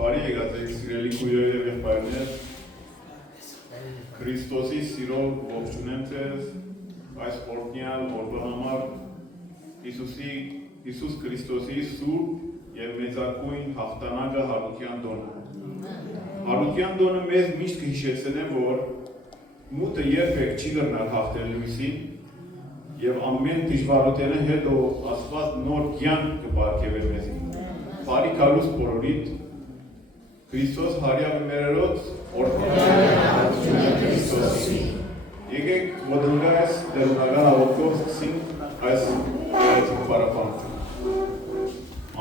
Բարի եկած սիրելի քույրեր եւ եղբայրներ, Քրիստոսի սիրով ողջունեմ ձեզ այս օրհնյալ օրվա համար Հիսուս Քրիստոսի սուրբ եւ մեծակույն հաղթանակը հարության տոնը։ Հարության տոնը մեզ միշտ կհիշեցնե, որ մութը երբեք չի կրնալ հաղթել լույսին եւ ամեն դժվարության հետո Աստված նոր կյանք կպարգևի մեզ։ Բարի քալուս բոլորիդ Քրիստոս հարյավ մերերոց օրհնյալ Քրիստոսի։ Եկեք ոդնգայս դերունական աղոթքով սկսենք այս պարապանությունը։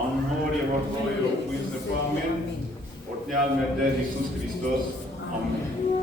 Անհոր եւ օրհնող եւ ողջույն սրբը ամեն օրհնյալ մեր Տեր Հիսուս Քրիստոս ամեն։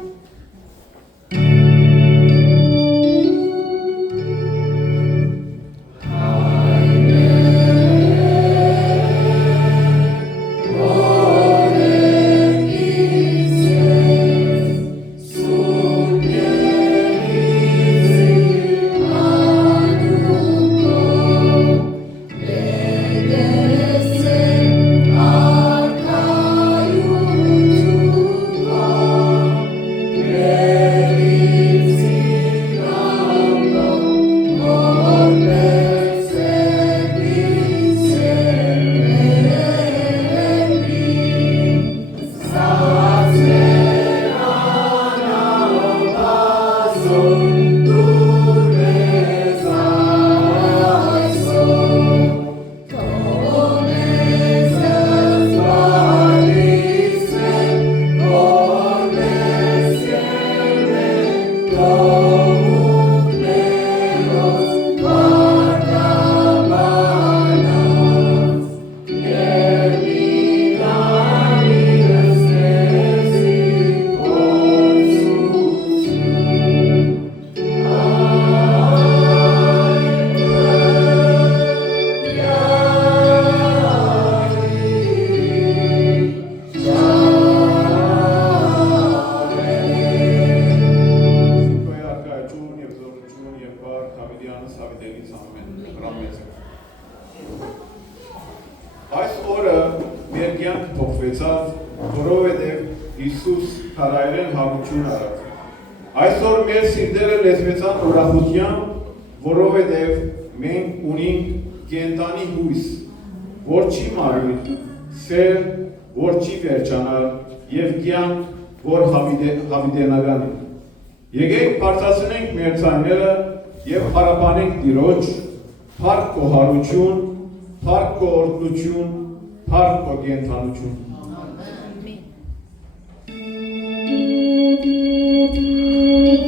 Այս օրը մեր կյանքը փոխվեցավ, որովհետև Հիսուս քարայրեն հարություն արավ։ Այսօր մեր սիրտերը լեցվեցան ուրախությամբ, որովհետև մենք ունենք կենդանի հույս, որ չի մարի, սեր, որ չի վերջանալ, եւ կյանք, որ հավիտենական է։ Եկեք բարձրացնենք մեր ձայները եւ հարաբանենք Տիրոջ, փառք քո հարություն, փառք քո օրհնություն, փառք քո կենդանություն։ Amen.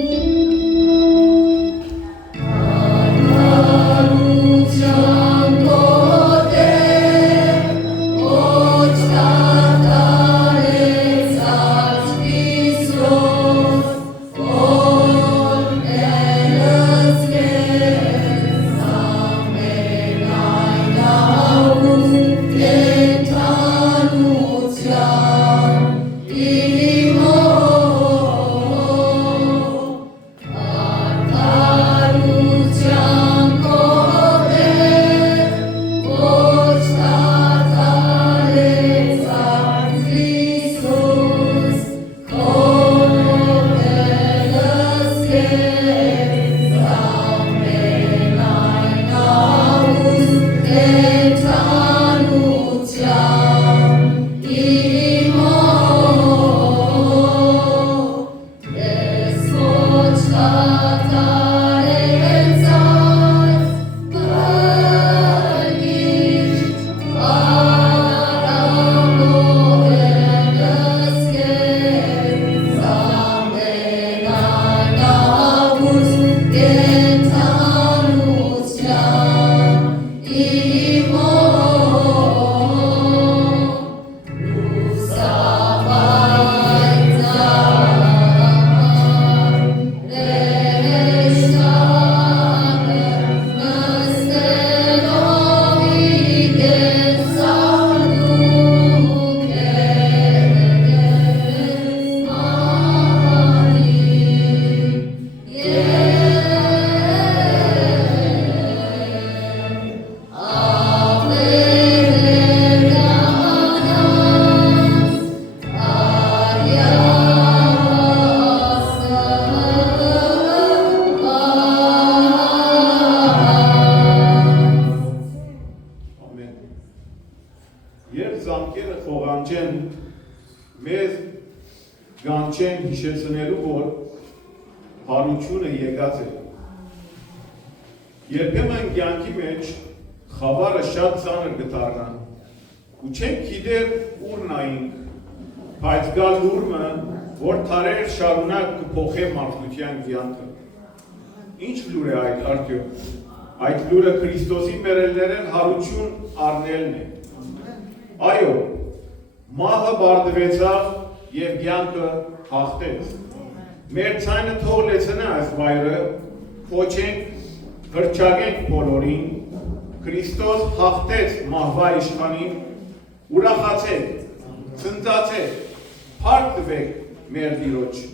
երբ զամկերը խողանջեն, մեզ գանչեն հիշեցնելու, որ հարությունը եկած է։ Երբեմն կյանքի մեջ խավարը շատ ծանր կդառնա, ու չենք գիտեր ուր նայենք, բայց գա լուրը, որ թարեր շարունակ կփոխե մարդկության կյանքը։ Ինչ լուր է այդ արդյոք։ Այդ լուրը Քրիստոսի մերելներեն հարություն առնելն է։ Այո, մահը բարդվեցավ և կյանքը հաղթեց։ Մեր ցայնը թող լեցնե այս վայրը, փոչենք, հռչակենք բոլորին, Քրիստոս հաղթեց մահվա իշխանին, ուրախացեք, ցնծացեք, փառք տվեք մեր Տիրոջ։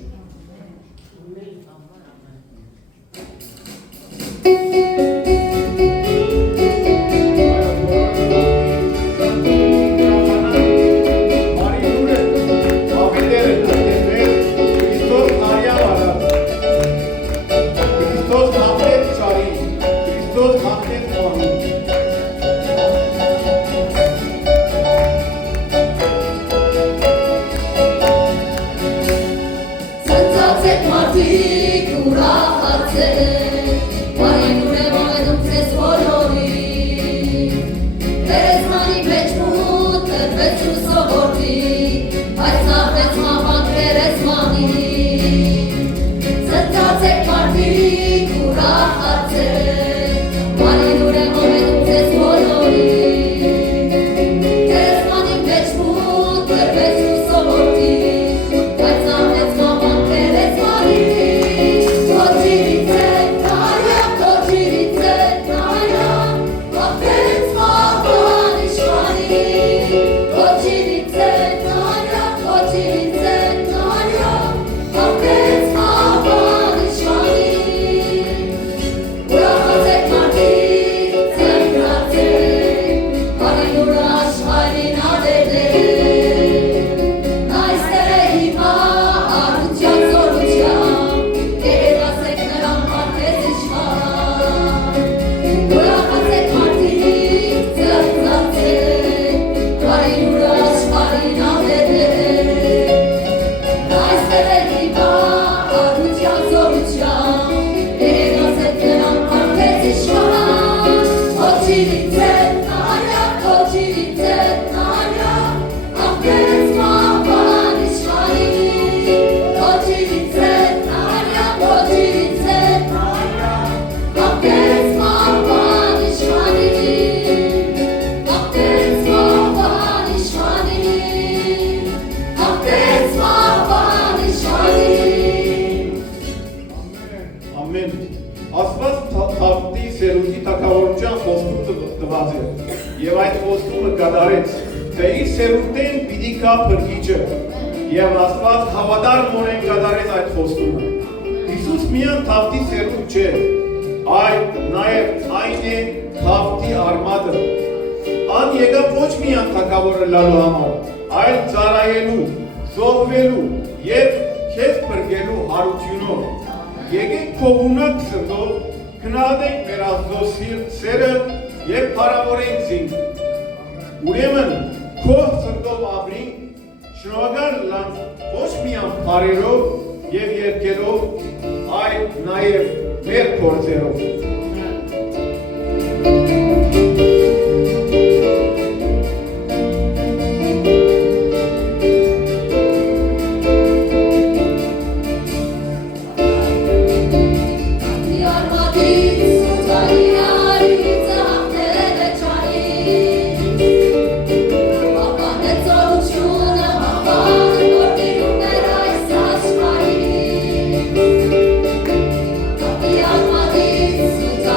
Եվ այդ խոստումը կատարեց, թե իր սերունդեն պիտի կա փրկիչը, և Աստված հավատարմորեն կատարեց այդ խոստումը։ Հիսուս միայն թավտի սերունդ չէ, այլ նաև այն է թավտի արմատը։ Ան եկավ ոչ միայն թագավորը լալու համար, այլ ծառայելու, զոհվելու և քեզ փրկելու հարությունով։ Եկեք քո ունակ սրտով գնահատենք մեր Աստծո սերը և փառավորենք զինք։ Ուրեմն քո սրտով ապրենք, շնորհակալ լանք ոչ միայն փառերով և երգերով, այլ նաև մեր փորձերով։ Got the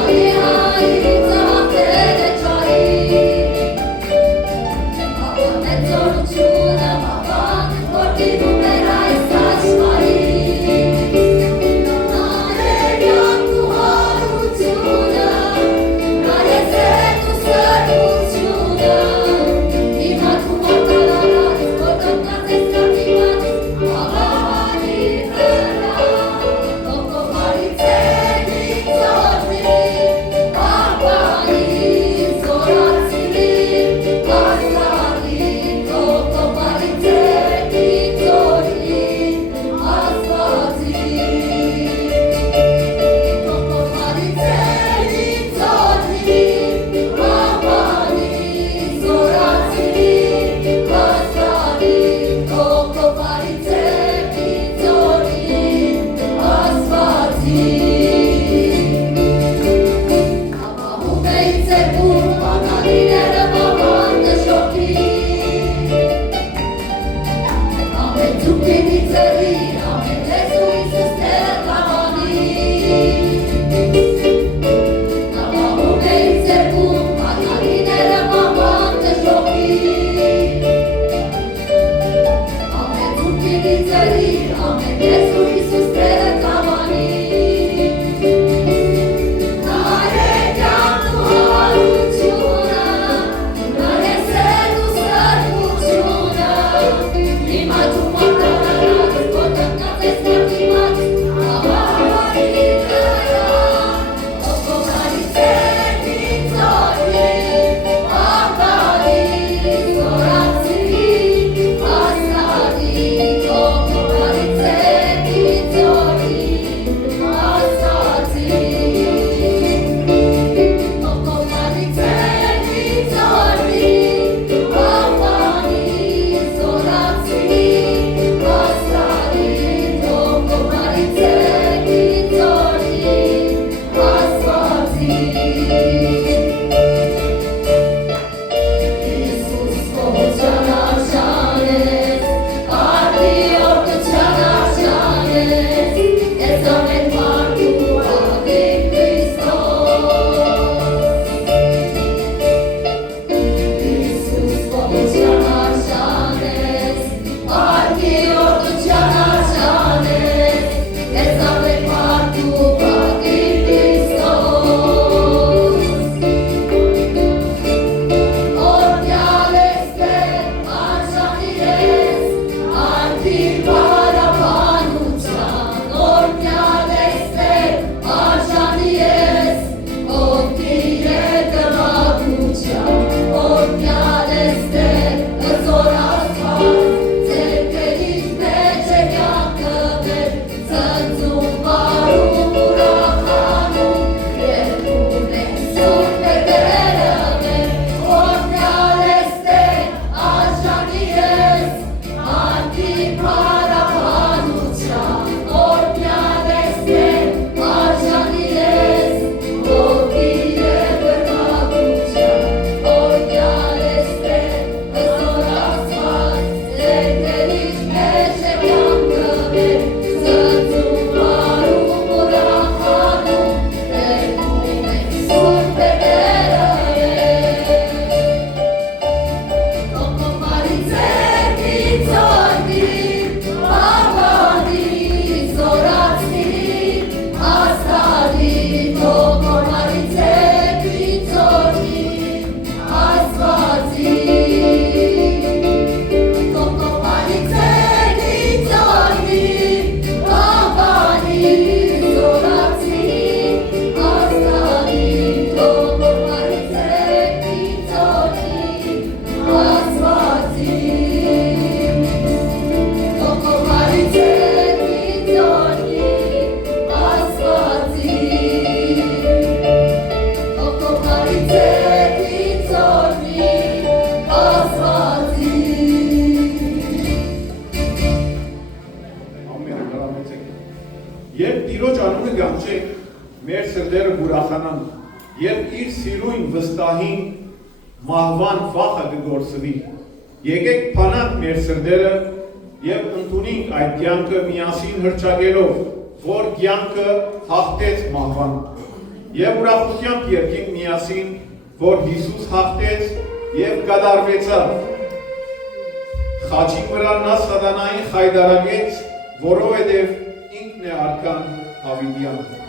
Երբ Տիրոջ անունը գանչեք, մեր սրտերը ուրախանան, երբ իր սիրույն վստահին մահվան վախը կգործվի, եկեք փանանք մեր սրտերը եւ ընդունենք այդ կյանքը միասին հռչակելով, որ կյանքը հաղթեց մահվան, եւ ուրախությամբ երգենք միասին, որ Հիսուս հաղթեց եւ կատարվեցավ։ Խաչի վրա նա սատանային խայդարագեց, որովհետեւ ինքն է արքան Հավիդյան։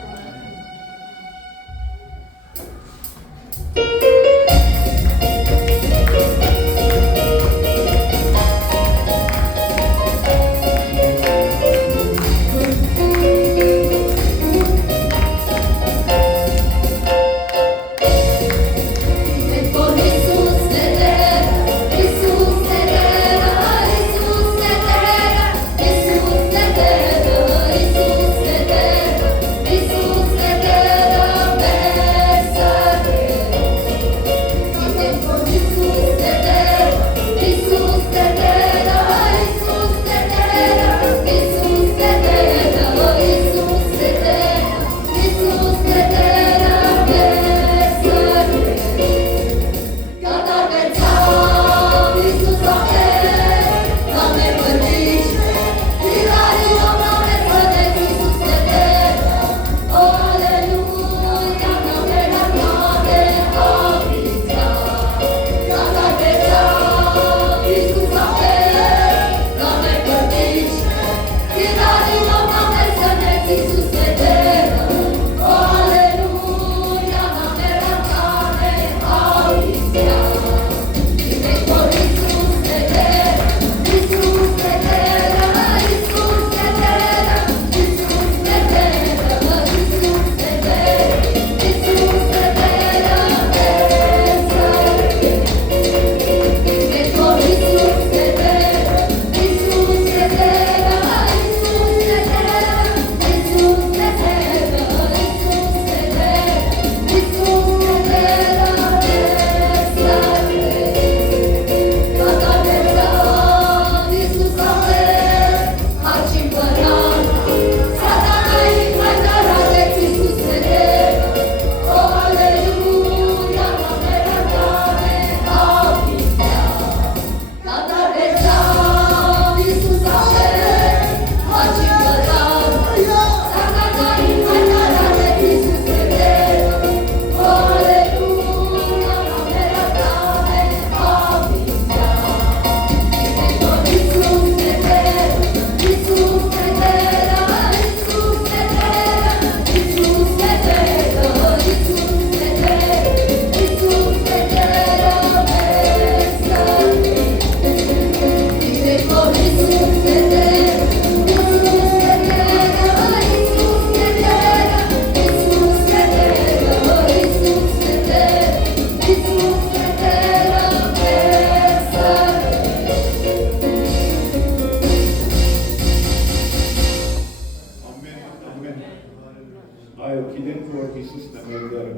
Հիսուսն է մեր դերը։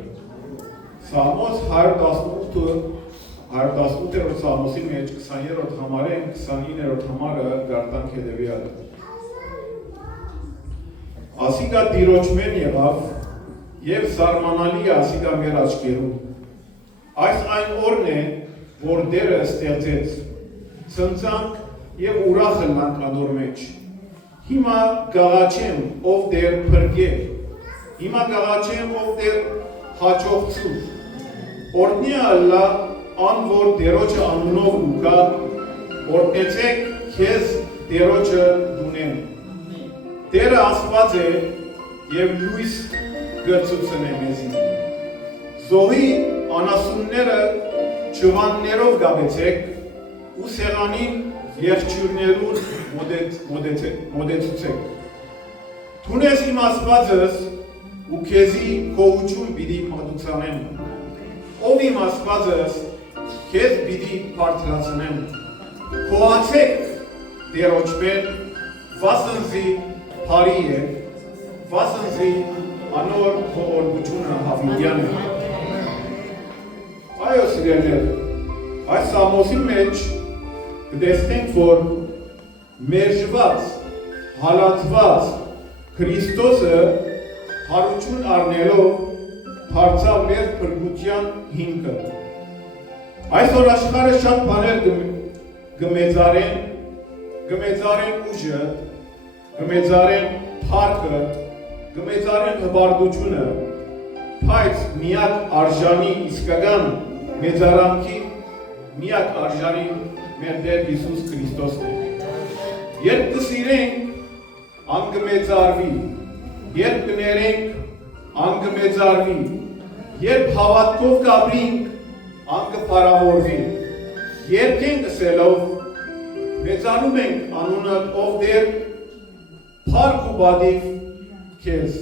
Սաղմոս 118-րդ Սաղմոսի մեջ 20-րդ համարը, 29-րդ համարը գարտանք հետևյալ։ Ասիկա դիրոճմեն եղավ և զարմանալի ասիկա մեր աչքերում։ Այս այն օրն է, որ դերը ստեղծեց, ցնցանք և ուրախ ըլանք անոր մեջ։ Հիմա գաղաչեմ, ով դեր փրկեր, հիմա գաղաչեմ, ով դեր հաջողցուր, օրտնի ալլա, ան որ դերոջը անունով ուկա, օրտնեցեք քեզ դերոջը դունեմ։ Դերը ասված է և լույս գծուցն է մեզի։ Զոհի անասունները չվաններով գաբեցեք ու սեղանին եղջյուրներուն մոդեցուցեք։ Թունես իմ ասվածս ու քեզի կողություն պիտի պատուցանեմ, ով իմ ասվածս քեզ պիտի բարձրացնեմ, կողացեք դերոճմեն, վասնզի հարի է, վասնզի անոր խորգությունը հավիդյան է։ Այո սիրելիներ, այս Սաղմոսի մեջ կտեսնենք, որ մերժված, հալածված Քրիստոսը հարություն առնելով բարձավ մեր փրկության հիմքը։ Այսօր աշխարհը շատ բաներ կմեծարեն ուժը, կմեծարեն փառքը, կմեծարեն հպարտությունը, բայց միակ արժանի իսկական մեծարանքի միակ արժանի մեր Տեր Հիսուս Քրիստոսն է։ Երբ կսիրենք, ան կմեծարվի, երբ կներենք, ան կմեծարվի, երբ հավատքով կապրինք, ան կփառավորվի, երբենք ասելով, մեծարում ենք անունը ով Տեր, փառք ու բադիվ քեզ։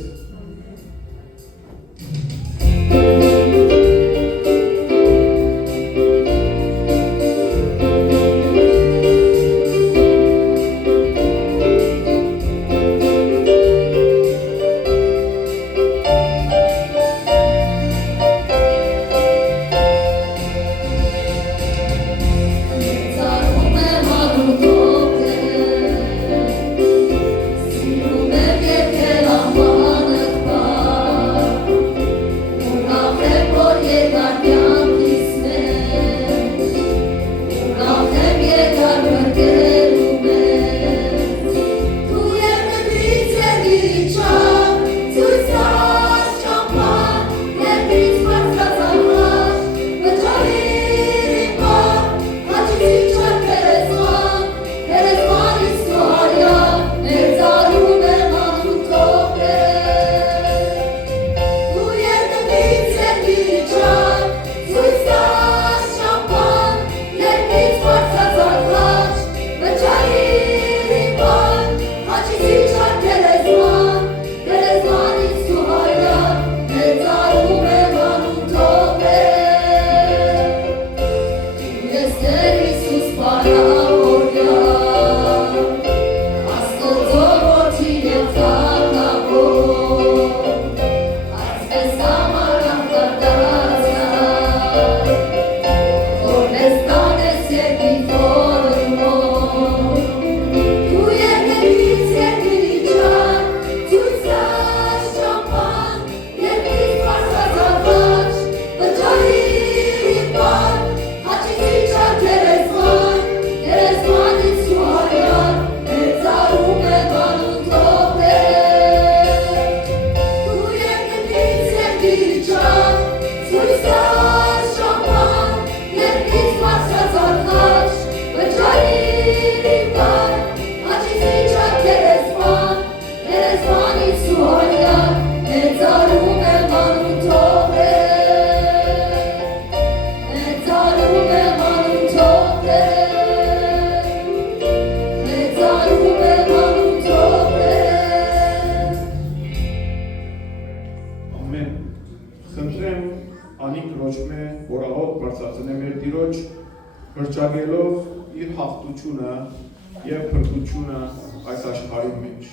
Հրճագելով իր հաղթությունը և փրկությունը այս աշխարհի մեջ։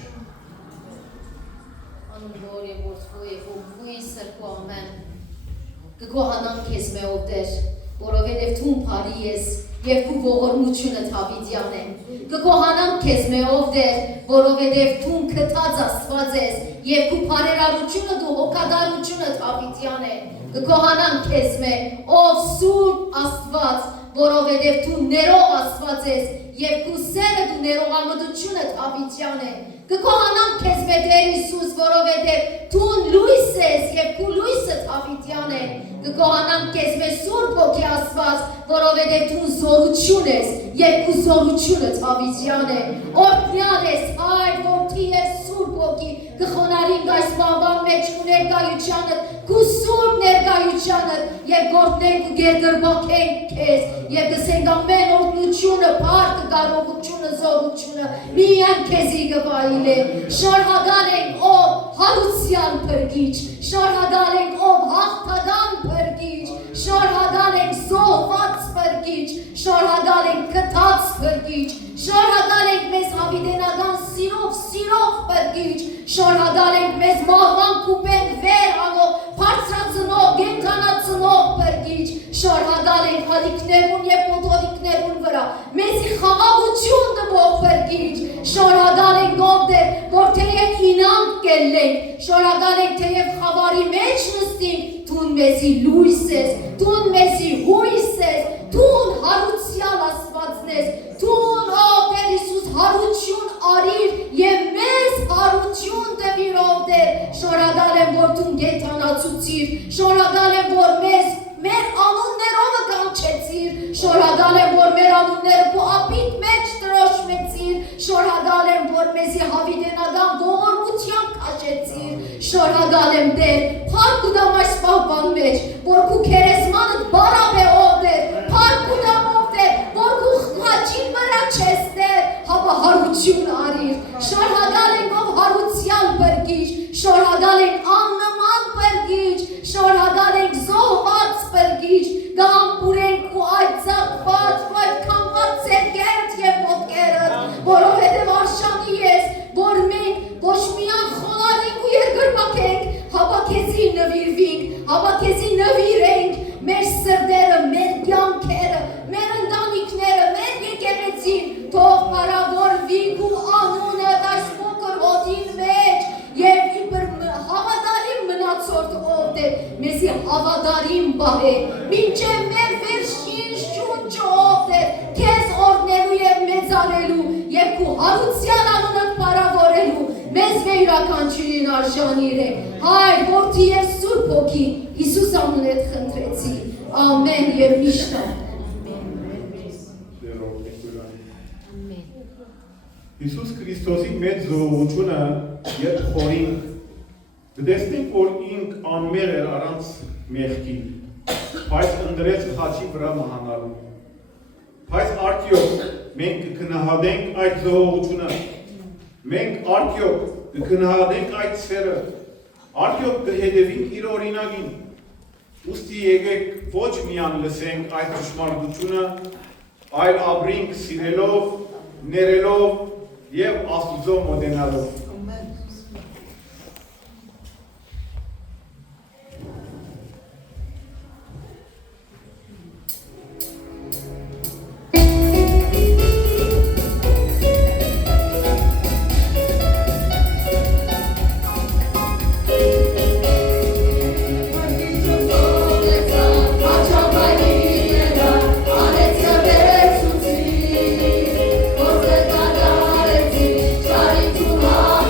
Կգոհանամ քեզ մեով Տեր, որովհետև դու բարի ես եւ քո ողորմությունը Դավիթյան է։ Կգոհանամ քեզ մեով Տեր, որովհետև դու քթած Աստված ես եւ քո բարերարությունը դու հոգադարությունը Դավիթյան է։ Կգոհանամ քեզ մե, ով սուրբ Աստված, որովհետև դու ներող Աստված ես եւ քո սերը դու ներողամտությունը Դավիթյան է։ Կգոհանամ քեզ մե Տեր Հիսուս, որովհետև դու լույս ես եւ քո լույսը Դավիթյան է։ Կգոհանամ քեզ մե Սուրբ Ոգի Աստված, որովհետև դու զորություն ես եւ քո զորությունը Դավիթյան է։ Օրհնյալ ես, Հայր, Որդի եւ Սուրբ Ոգի, կխոնարհենք այս բանվան մեջ քո ներկայությանը, քո սուրբ ներկայությանը եւ գործենք ու գերգրբակենք քեզ եւ գսենք ամեն օրհնությունը, փառքը, կարողությունը, զորությունը միայն քեզի գվայել է։ Շնորհակալ ենք ով հարության փրկիչ, շնորհակալ ենք ով հաղթական փրկիչ, շնորհակալ ենք զոհված փրկիչ, շնորհակալ ենք կթած փրկիչ, շնորհակալ ենք մեզ հավիտենական սիրող փրկիչ, շնորհակալ ենք մեզ մահվան կուպեն վեր անող, բարձրացնող, կենդանացնող փրկիչ, շնորհակալ ենք հալիքներուն եւ պոտորիկներուն վրա, մեզի խաղաղություն տվող փրկիչ, շնորհակալ ենք ով Տեր, որ թեև ինանք կելենք, շնորհակալ ենք թեև խավարի մեջ նստենք, դու մեզի լույս ես, դու մեզի հույս ես, դու հարության Աստվածն ես, դու ով Տեր Հիսուս հարություն արիր եւ մեզ հարություն տվիր ով Տեր, շնորհակալ եմ որ դու կենդանացուցիր, շնորհակալ եմ որ մեր անուններով կանչեցիր, շնորհակալ եմ որ մեր անունները քո ապիտ մեջ տրոշմեցիր, շնորհակալ եմ որ մեզի հավիտենական ողորմությամբ քաշեցիր, շնորհակալ եմ Տեր, փառք ու դամ այս պահպան մեջ, որ քո քերեսմանդ բարավ է ով Տեր, փառք ու դամ ով Տեր, որ քո խաչին վրա չես Տեր, հապա հարություն արիր, շնորհակալ ենք ով հարության փրկիչ, շնորհակալ ենք աննման փրկիչ, շնորհակալ ենք զոհված փրկիչ, գամբուրենք ու այծակված, վայքանված ցերկերտ եւ ոտքերը, որովհետեւ արշանի ես, որ մենք ոչ միայն խոնարհենք ու երկրպագենք, հապա քեզի նվիրվենք, հապա քեզի նվիրենք մեր սրտերը, մեր կյանքերը, մեր ընտանիքները, մեր եկեղեցին, թող փառավորվի քո անունը այս փոքր հոտին մեջ եւ իբր հավատարիմ մնացորդ ով Տեր, մեզի հավատարիմ բահե, մինչև մեր վերջին շունչը ով Տեր, քեզ օրհնելու եւ մեծարելու եւ քո հարության անունը փառավորելու, մեզ վերականչին արժանիր է, Հայր, Որդի եւ Սուրբ Ոգի, Հիսուս անունով խնդրեցի, ամեն եւ միշտ Հիսուս Քրիստոսի մեծ զորությունը երբ խորին կտեսնենք, որ ինք անմեղ էր առանց մեղքի, բայց ընտրեց խաչի վրա մահանալու։ Բայց արդյոք մենք կքնահատենք այդ զորությունը, մենք արդյոք կքնահատենք այդ սферը, արդյոք կհետևենք իր օրինակին։ Ուստի եկեք ոչ միայն լսենք այդ ճշմարտությունը, այլ ապրենք սիրելով, ներելով եւ Աստծո մոտենալով։ Charity to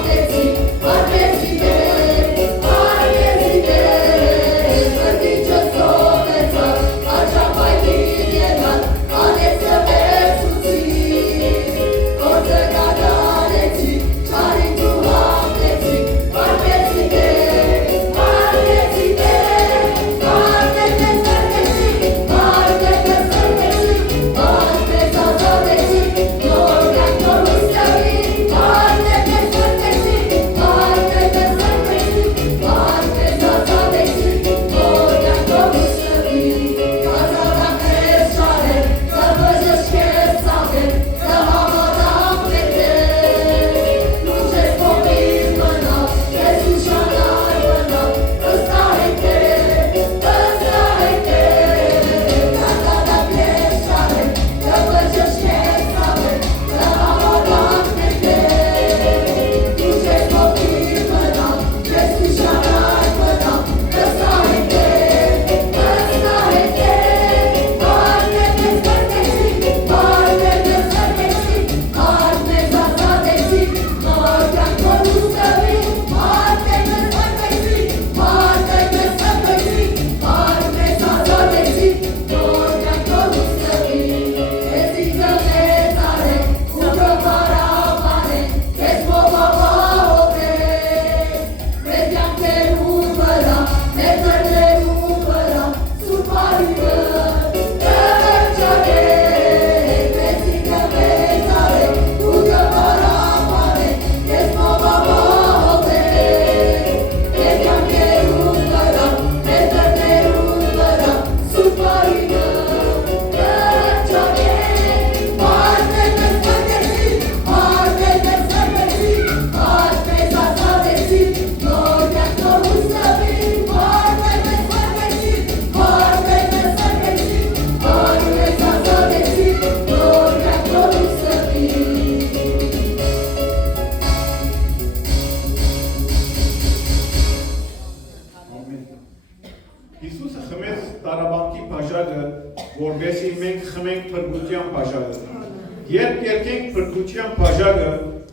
Երբ երկենք փրկության բաժակը,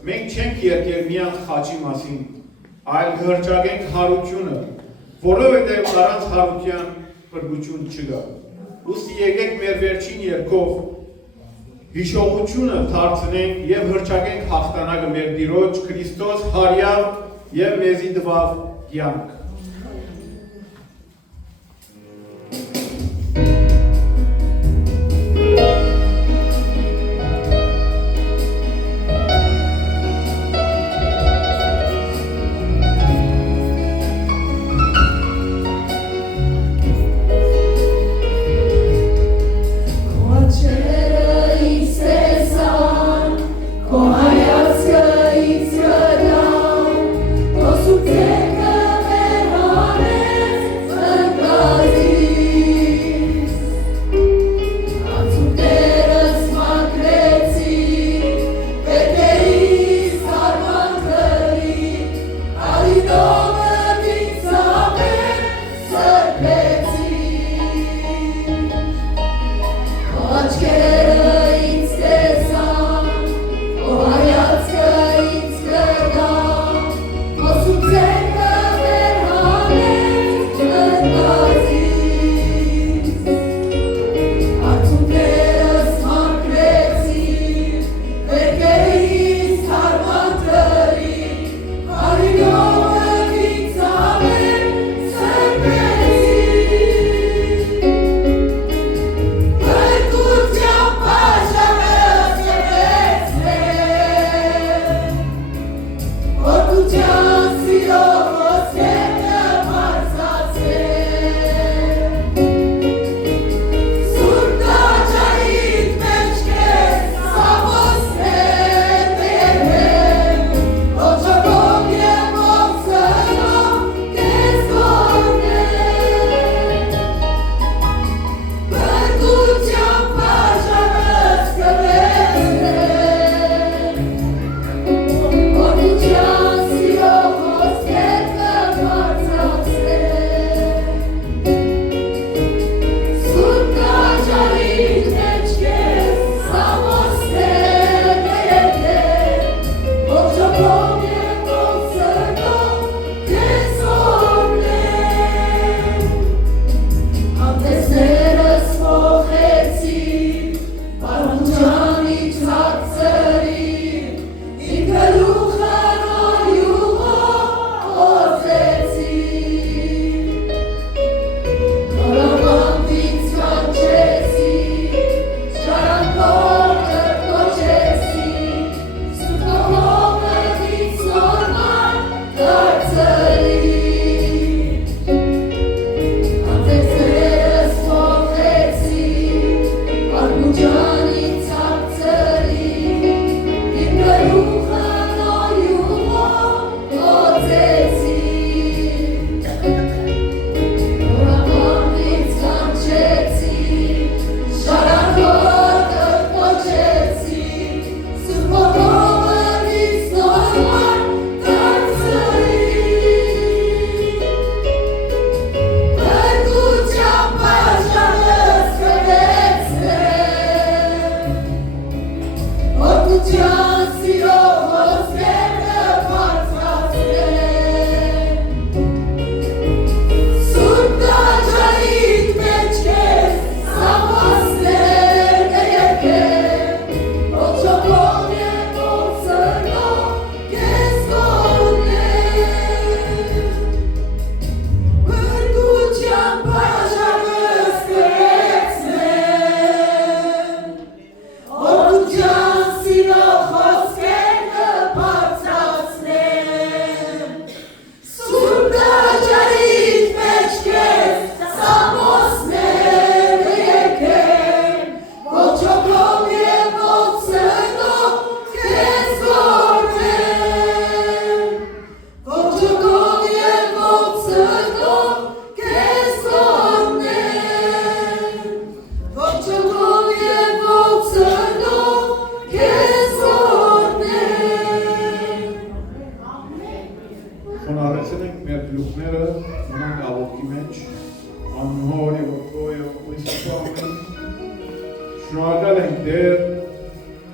մենք չենք երկեր միայն խաչի մասին, այլ կհրճագենք հարությունը, որովհետև առանց հարության փրկություն չկա։ Ուստի եկեք մեր վերջին երգով հիշողությունը դարձնենք եւ հրճագենք հաղթանակը մեր Տիրոջ Քրիստոս հարյավ եւ մեզի տվավ կյանք։ Sino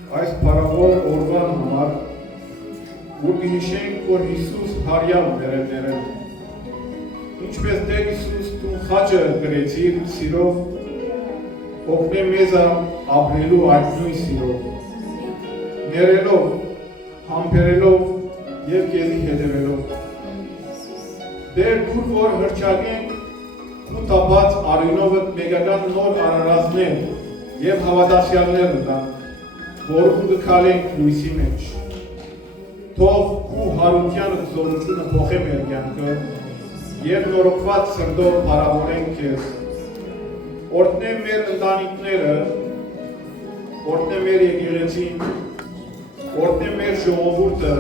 այս փառավոր օրվան համար, որ կհիշենք, որ Հիսուս հարյավ մերելներն, ինչպես Տեր Հիսուս դու խաչը գրեցիր սիրով, օգնե մեզ ապրելու այդ նույն սիրով, ներելով, համբերելով և քեզի հետևելով։ Դեր դուր որ հրճակենք ու տապած արյունովդ մեգական նոր արարածներ և հավատացյալներ ընտանք, որ ու կքալենք լույսի մեջ։ Թող ու հարության զորությունը փոխե մեր կյանքը և նորոգված սրտով փառավորենք քեզ։ Օրհնե մեր ընտանիքները, օրհնե մեր եկեղեցին, օրհնե մեր ժողովուրդը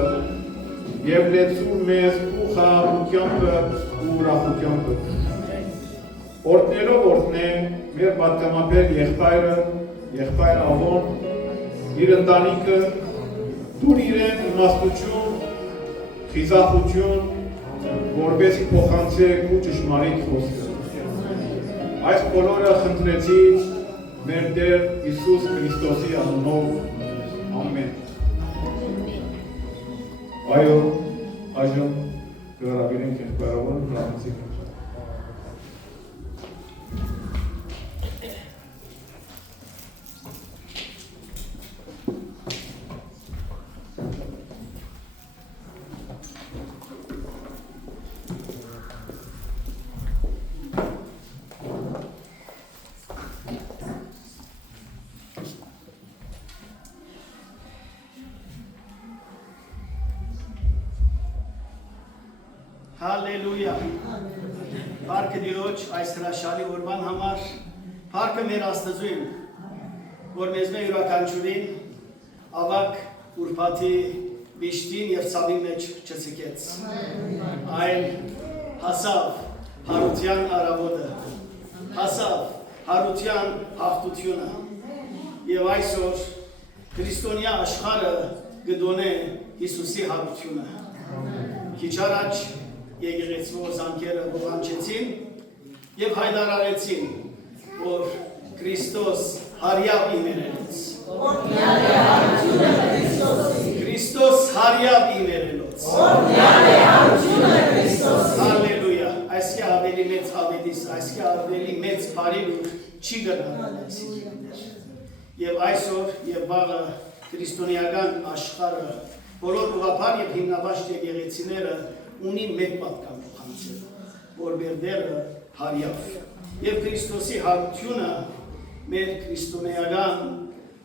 և լեցու մեզ ու խաղաղությամբ ու ուրախությամբ։ Օրհնելով օրհնե մեր պատգամաբեր եղբայր Աղոն, իր ընտանիքը, դուր իրեն իմաստություն, խիզախություն, որպեսզի փոխանցեք ու ճշմարիտ խոսքը։ Այս բոլորը խնդրեցի մեր Տեր Հիսուս Քրիստոսի անունով, ամեն։ Այո, այժմ կհրավիրենք եղբայրավորը Ֆրանսիկ։ Հալելույա, պարքը դիրոջ այս հրաշալի որվան համար, պարքը մեր աստծույն, որ մեզ մեր յուրականչուրին, ավակ ուրպատի բիշտին և ծավի մեջ չծկեց, այլ հասավ հարության արավոդը, հասավ հարության հաղթությունը և այսօր քրիստոնյա աշխարհը գդոնե Հիսուսի հարությունը, քիչ առաջ եկեղեցվո զանքերը ողանչեցին և հայտարարեցին, որ Քրիստոս հարյավ իմերելոց։ Քրիստոս հարյավ իմերելոց։ Հալելույա, այսքի ավելի մեծ ավետիս, այսքի ավելի մեծ բարի ուր չի գնալ սիրելիներ։ Եվ այսօր և վաղը քրիստոնեական աշխարհը բոլոր ուղղափառ և հիմնավաշտ եկեղեցիները ունին մեկ պատկան փոխանցել, որ մեր Տերը հարյավ և Քրիստոսի հարությունը մեր քրիստոնեական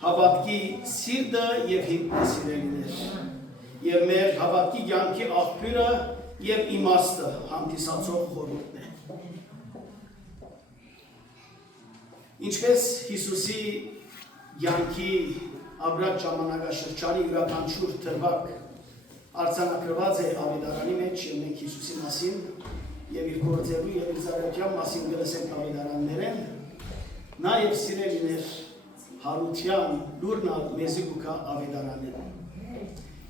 հավատքի սիրտը և հիմքը սիրելիներ և մեր հավատքի կյանքի աղբյուրը և իմաստը հանդիսացող խորհուրդն է։ Ինչպես Հիսուսի կյանքի ապրած ժամանակաշրջանի յուրաքանչյուր դրվագ արձանագրված է ավետարանի մեջ և մենք Հիսուսի մասին և իր գործերու և իր զարյատյան մասին գլսենք ավետարաններեն, նաև սիրելիներ հարության լուրնալ մեզի գուկա ավետարաններեն։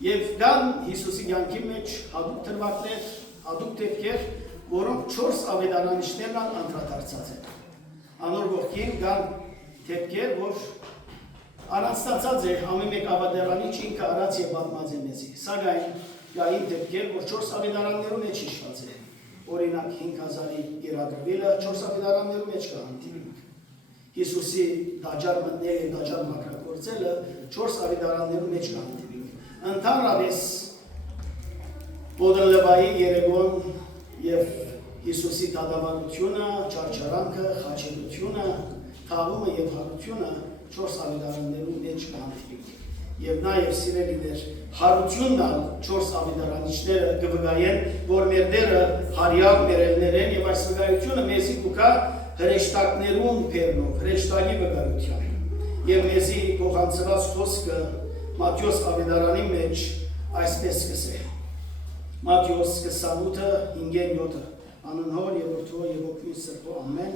Եվ կան Հիսուսի կյանքի մեջ հատուկ դրվագներ, հատուկ դեպքեր, որոնք 4 ավետարանիչներն անդրադարձած են։ Անոր ողքին կան դեպքեր, որ առանձնացած է ամեն մեկ ավետարանիչ ինքը արած և պատմած է մեզի։ Սակայն կային դեպքեր, որ 4 ավետարաններում մեջ հիշված է։ Օրինակ 5000-ի գերադրվելը 4 ավետարաններում մեջ կհանդիպենք։ Հիսուսի դաջար մտնել և դաջար մաքրագործելը 4 ավետարաններում մեջ կհանդիպենք։ Ընդհանրապես Բոդենլևայի երեկոն և Հիսուսի դատավարությունը, չարչարանքը, խաչելությունը, թաղումը և հարությունը 4 ավետարաններում մեջ կհանդիպենք։ Եվ նաև սիրելիներ, հարությունն ալ 4 ավետարանիչները կվգայեն, որ մեր Տերը հարյավ մերելներ են և այս վկայությունը մեզի կուկա հրեշտակներուն բերնով, հրեշտակի վկայության։ Եվ մեզի փոխանցված խոսքը Մատթեոս ավետարանի մեջ այսպես սկսե։ Մատթեոս 28:5-7 անունհոր և որդու և օգնի սրբո ամեն։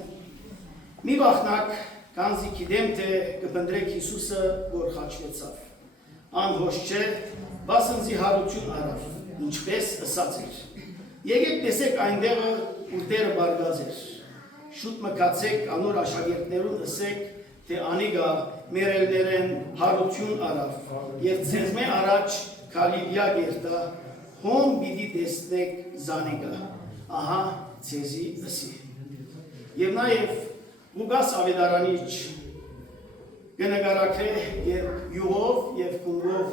Մի վախնակ Կանզի գիտեմ, թե կպնդրեք Հիսուսը, որ խաչվեցավ։ Անհոշ չէ, բասնձի հարություն արավ, ինչպես ըսած էր։ Եկեք տեսեք այնտեղը, ուր Տերը բարգած էր։ Շուտ մկացեք անոր աշակերտներուն ըսեք, թե անիգա մերելներեն հարություն արավ եւ ցեզմե առաջ Գալիլեա գերտա հոմ պիտի տեսնեք զանիգա ահա ցեզի ըսի եւ նաեւ Լուկաս ավետարանիչ կնկարագրե երբ յուղով եւ կունգով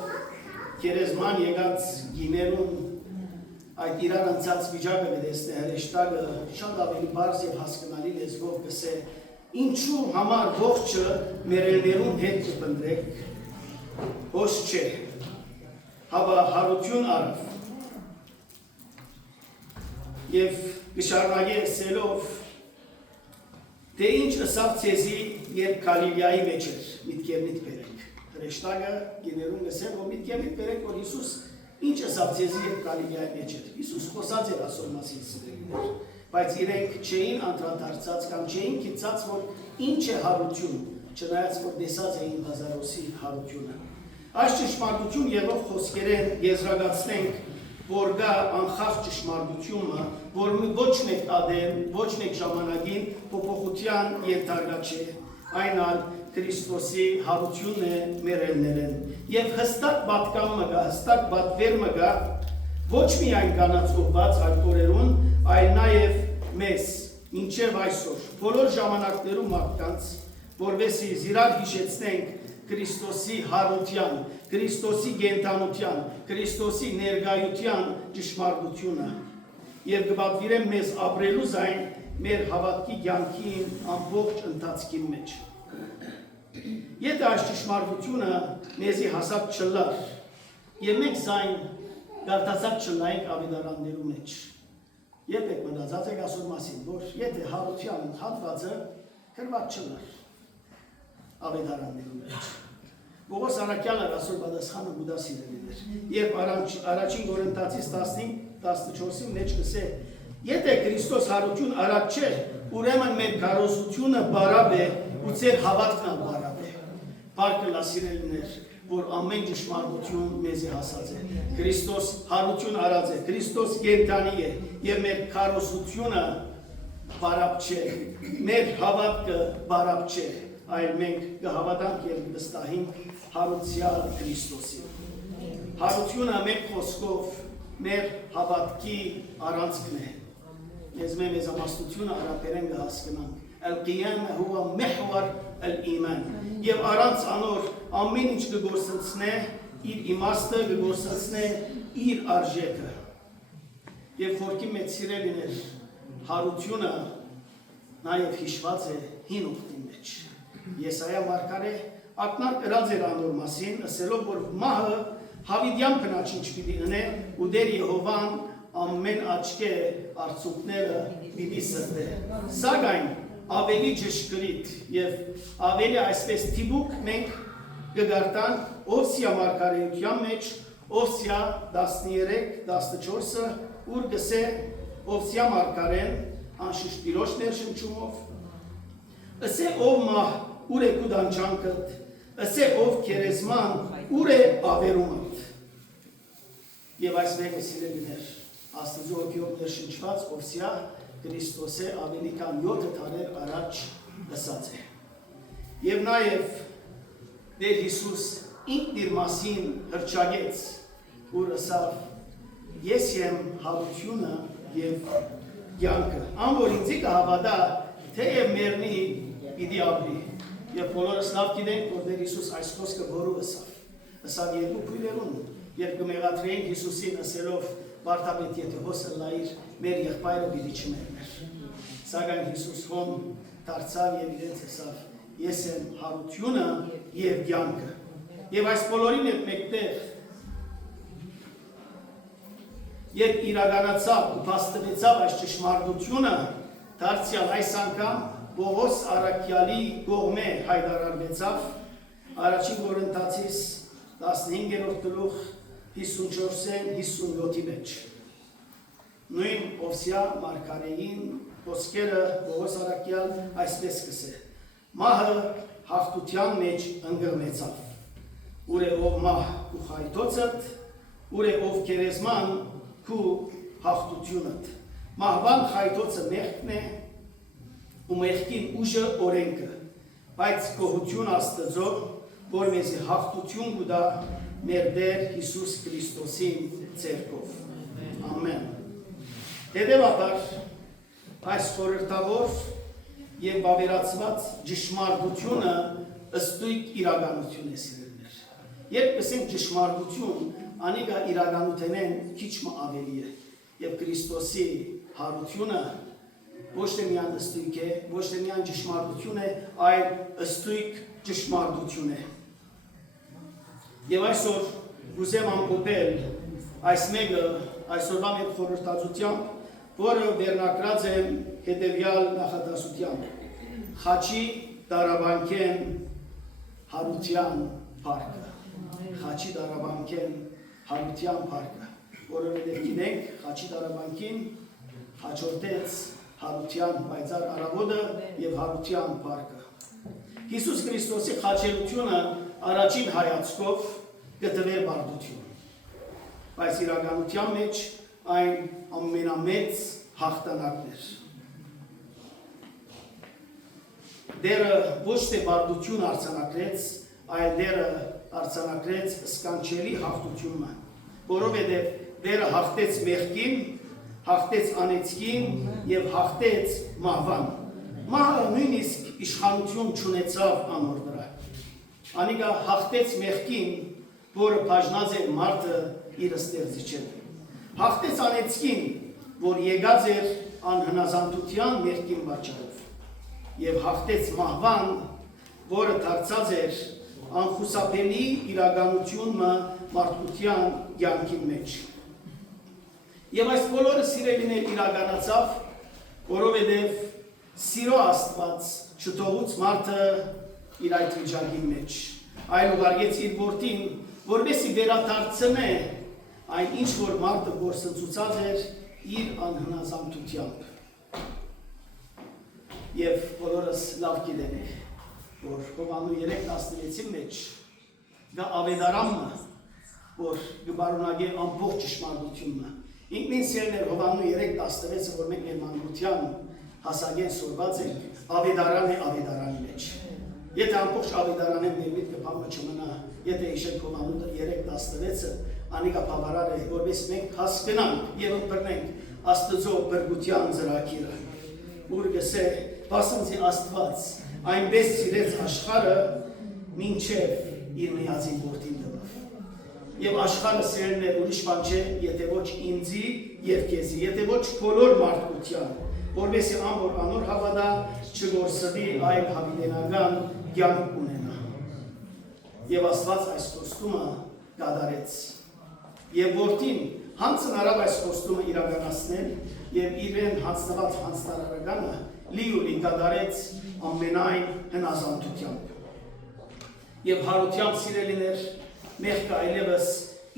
գերեզման եկած գիներուն այդ իրար անցած վիճակը կտեսնե հրեշտակը շատ ավելի բարձ եւ հասկանալի լեզվով կսե ինչու համար ողջը մերելներուն հետ կփնտրեք ոչ չէ հավա հարություն արավ եւ գշարնագե սելով թե ինչ ըսավ ցեզի երբ Գալիլեայի մեջ էր միտքերնիդ բերեք հրեշտակը գիներուն գսել որ միտքերնիդ բերեք որ Հիսուս ինչ ըսավ ցեզի երբ Գալիլեայի մեջ էր Հիսուս խոսած էր ասոր մասին սիրելիներ բայց իրենք չէին անդրադարձած կամ չէին գիտած որ ինչ է հարություն չնայած որ տեսած էին Լազարոսի հարությունը այս ճշմարտություն եղող խոսքերեն եզրակացնենք որ գա անխախտ ճշմարտությունը որ ոչ մեկ ադեմ ոչ մեկ ժամանակին փոփոխության ենթարկա չէ այն ալ Քրիստոսի հարությունն է մերելներեն եւ հստակ պատկամը գա հստակ պատվերմը գա ոչ միայն կանացողված այդ օրերուն այլ նաեւ մեզ ինչեւ այսօր բոլոր ժամանակներում մարդկանց որովհետեւ զիրար հիշեցնենք Քրիստոսի հարության Քրիստոսի գենտանության Քրիստոսի ներգայության ճշմարտությունը եւ կպատվիրեմ մեզ ապրելու զայն մեր հավատքի կյանքի ամբողջ ընթացքի մեջ Եթե այս ճշմարտությունը մեզի հասած չլար եւ մենք զայն գարտացած չլայինք ավետարաններու մեջ երբեք մտածած եք ասոր մասին որ եթե հարության հատվածը հրված չլար ավետարաններու մեջ Բողոս Արաքյալը ասոր պատասխանը գուտա սիրելիներ երբ առաջին Կորինթացիս 15-14-ի մեջ կսե եթե Քրիստոս հարություն արած չէ ուրեմն մեր քարոզությունը բարավ է ու ձեր հավատքն բարավ է Բարկը լասիրելիներ որ ամեն ճշմարտություն մեզի հասած է Քրիստոս հարություն արած է Քրիստոս կենթանի է եւ մեր քարոզությունը բարավ չէ մեր հավատքը բարավ չէ այլ մենք կհավատանք եւ կստահենք հարության Քրիստոսին հարությունը մեր խոսքով մեր հավատքի առանցքն է Ես մեզ ամաստությունը արաբերեն կհասկանանք Al-Qiyamah huwa mihwar al-iman Եվ առանց անոր ամեն ինչ կգործընծնե իր իմաստը կգործընծնե իր արժեքը Եվ խորքի մեծ սիրելիներ հարությունը նաև հիշված է հին ուխտի մեջ Եսայա մարգարե ակնարկ կրած էր անոր մասին ասելով որ մահը հավիդյան կնաչինչ պիտի ընե ու դեր Եհովան ամեն աչքե արցունքները պիտի սրտե Սակայն ավելի ճշգրիտ եւ ավելի այսպես տիպուկ մենք կգարտանք Օսիա մարգարեության մեջ Օսիա 13-14-ը ուր գսե Օսիա մարգարեն անշուշտ տիրոջ ներշնչումով Ասե ով մահ ուր է կուդանչանքդ Ասե ով քերեզման ուր է ավերումդ Եվ այս մեկը սիրելիներ Աստծո հոգիով ներշնչված Օսիա Քրիստոսը ավելի քան 7 տարի առաջ ասած է Եվ նաև Տեր Հիսուս ինքն իր մասին հրճագեց ուր ասավ Ես եմ հարությունը եւ կյանքը Անոր ինձի կհավատա թեև մեռնի պիտի ապրի Եվ բոլորս լավ գիտենք որ Տեր Հիսուս այս խոսքը որու ասավ երկու քույրերուն երբ կմեղադրեին Հիսուսին ասելով Վարդապետ եթե հոսը լայր մեր եղբայրը պիտի չմեռներ Սակայն Հիսուս հոմ դարձավ եւ իրենց ասավ Ես եմ հարությունը եւ կյանքը Եվ այս բոլորին հետ մեկտեղ Երբ իրականացավ ու փաստվեցավ այս ճշմարտությունը դարձյալ այս անգամ Պողոս Արաքյալի կողմէ հայտարարվեցավ Առաջին Կորինթացիս 15-րդ գլուխ 54-57-ի մեջ Նույն Օսիա մարգարեին խոսքերը Պողոս Արաքյալ այսպես կսե Մահը հաղթության մեջ ընկղմեցավ Ուր է ով մահ ու խայտոցդ Ուր է ով քերեզման ու հաղթությունդ Մահվան խայտոցը մեղքն է ու մեղքին ուժը օրենքը բայց գոհություն Աստծո, որ մեզի հաղթություն կտա մեր Տեր Հիսուս Քրիստոսի ցերկով։ Ամեն։ Հետևաբար այս խորհրդավոր եւ բավերացված ճշմարտությունը ըստույք իրականություն է սիրելիներ։ Երբ ասենք ճշմարտություն, անիկա իրականութենեն քիչ ավելի է եւ Քրիստոսի հարությունը ոչ թե միան ըստույք է, ոչ թե միան ճշմարտություն է, այլ ըստույք ճշմարտություն է։ Եվ այսօր ուզեմ ամփոփել այս մեկը այսօրվա մեր խորհրդածությամբ, որը վերնակրած է հետևյալ նախադասությամբ. Խաչի դարաբանկեն հարության փառքը։ Խաչի դարաբանկեն հարության փառքը, որովհետև գիտենք խաչի դարաբանկին հաջորդեց հարության պայծառ արավոտը եւ հարության փառքը։ Հիսուս Քրիստոսի խաչելությունը առաջին հայացքով գտվեր բարդություն, բայց իրականության մեջ այն ամենամեծ հաղթանակն էր։ Դերը ոչ թե բարդություն արձանագրեց, այլ դերը արձանագրեց սկանչելի հաղթությունը, որովհետև դերը հաղթեց մեղքին, հաղթեց անեծքին եւ հաղթեց մահվան։ Մահը նույնիսկ իշխանություն չունեցավ անոր վրա։ Անիկա հաղթեց մեղքին, որը բաժնած էր մարդը իր ստեղծիչին։ Հաղթեց անեծքին, որ եկած էր անհնազանդության մեղքին պատճառով։ Եվ հաղթեց մահվան, որը դարձած էր անխուսափելի իրականությունը մարդկության կյանքի մեջ։ Եվ այս բոլորը սիրելիներ իրականացավ, որովհետև սիրո Աստված չթողուց մարդը իր այդ վիճակի մեջ, այլ ուղարկեց իր որդին, որպեսզի վերադարձնե այն ինչ որ մարդը գործընծուցած էր իր անհնազանդությամբ։ Եվ բոլորս լավ գիտենք, որ Հովաննու 3:16-ի մեջ գա ավետարանը, որ գբարունագե ամբողջ ճշմարտությունը։ Ինքնին սերներ Հովաննու 3:16-ը, որ մենք մեր մանկության հասակեն սորված ենք, ավետարան է ավետարանի մեջ։ Եթե ամբողջ ավետարանը մեր միտքը բամը չմնա, եթե հիշենք Հովաննու 3:16-ը, անիկա բավարար է, որպես մենք հասկանանք եւ ընտրենք Աստծո բրգության ծրագիրը, որ գսե Պասանցի Աստված այնպես սիրեց աշխարհը, մինչև իր միածին որդին տվավ։ Եվ աշխարհը սերն է ուրիշ բան չէ, եթե ոչ ինձի եւ քեզի, եթե ոչ բոլոր մարդկության, որովհետեւ ամբողջ անոր հավատա չգործվի, այլ հավիտենական կյանք ունենա։ Եվ Աստված այս խոստումը կատարեց։ Եվ որդին հանցնարավ այս խոստումը իրականացնել եւ իրեն հանձնված հանձնարարականը լիուրի կատարեց ամենայն հնազանդությամբ։ Եվ հարությամբ սիրելիներ, մեղքը այլևս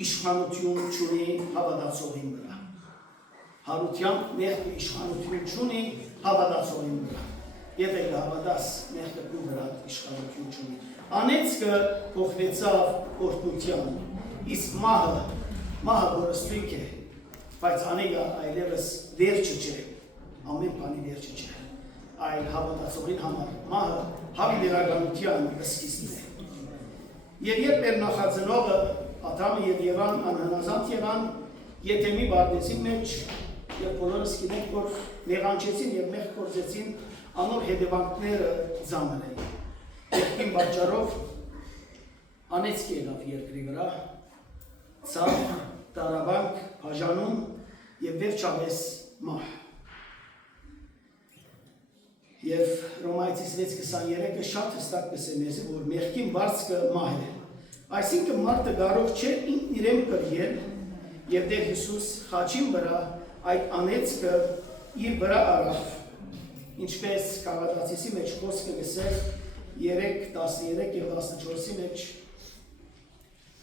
իշխանություն չունի հավատացողին վրա։ Հարությամբ մեղքը իշխանություն չունի հավատացողին վրա։ Եթե հավատաս, մեղքը քո վրա իշխանություն չունի։ Անեծքը փոխվեցավ օրհնության, իսկ մահը որը ստույգ է, բայց անիկա այլևս վերջը չէ, ամեն բանի վերջը չէ, այլ հավատացողին համար մահը հավիտենականության սկիզբն է։ Եվ երբ մեր նախածնողը Ադամը եւ Եվան անհնազանդ եղան Եթեմի բարձի մեջ եւ բոլորս գիտենք, որ մեղանչեցին եւ մեղ գործեցին, անոր հետևանքները ծանր էին։ Երկին պատճառով անեծք եղավ երկրի վրա, ցավ, տարաբանք, բաժանում եւ վերջապես մահ։ Եվ Ռոմայացիս 6:23-ը շատ հստակ կսե մեզ, որ մեղքին բարձկը մահ է։ Այսինքն մարդը կարող չէ ինքն իրեն կրել եւ Տեր Հիսուս խաչին վրա այդ անեծքը իր վրա արավ։ Ինչպես Գաղատացիի մեջ խոսքը գսել 3:13 եւ 14-ի մեջ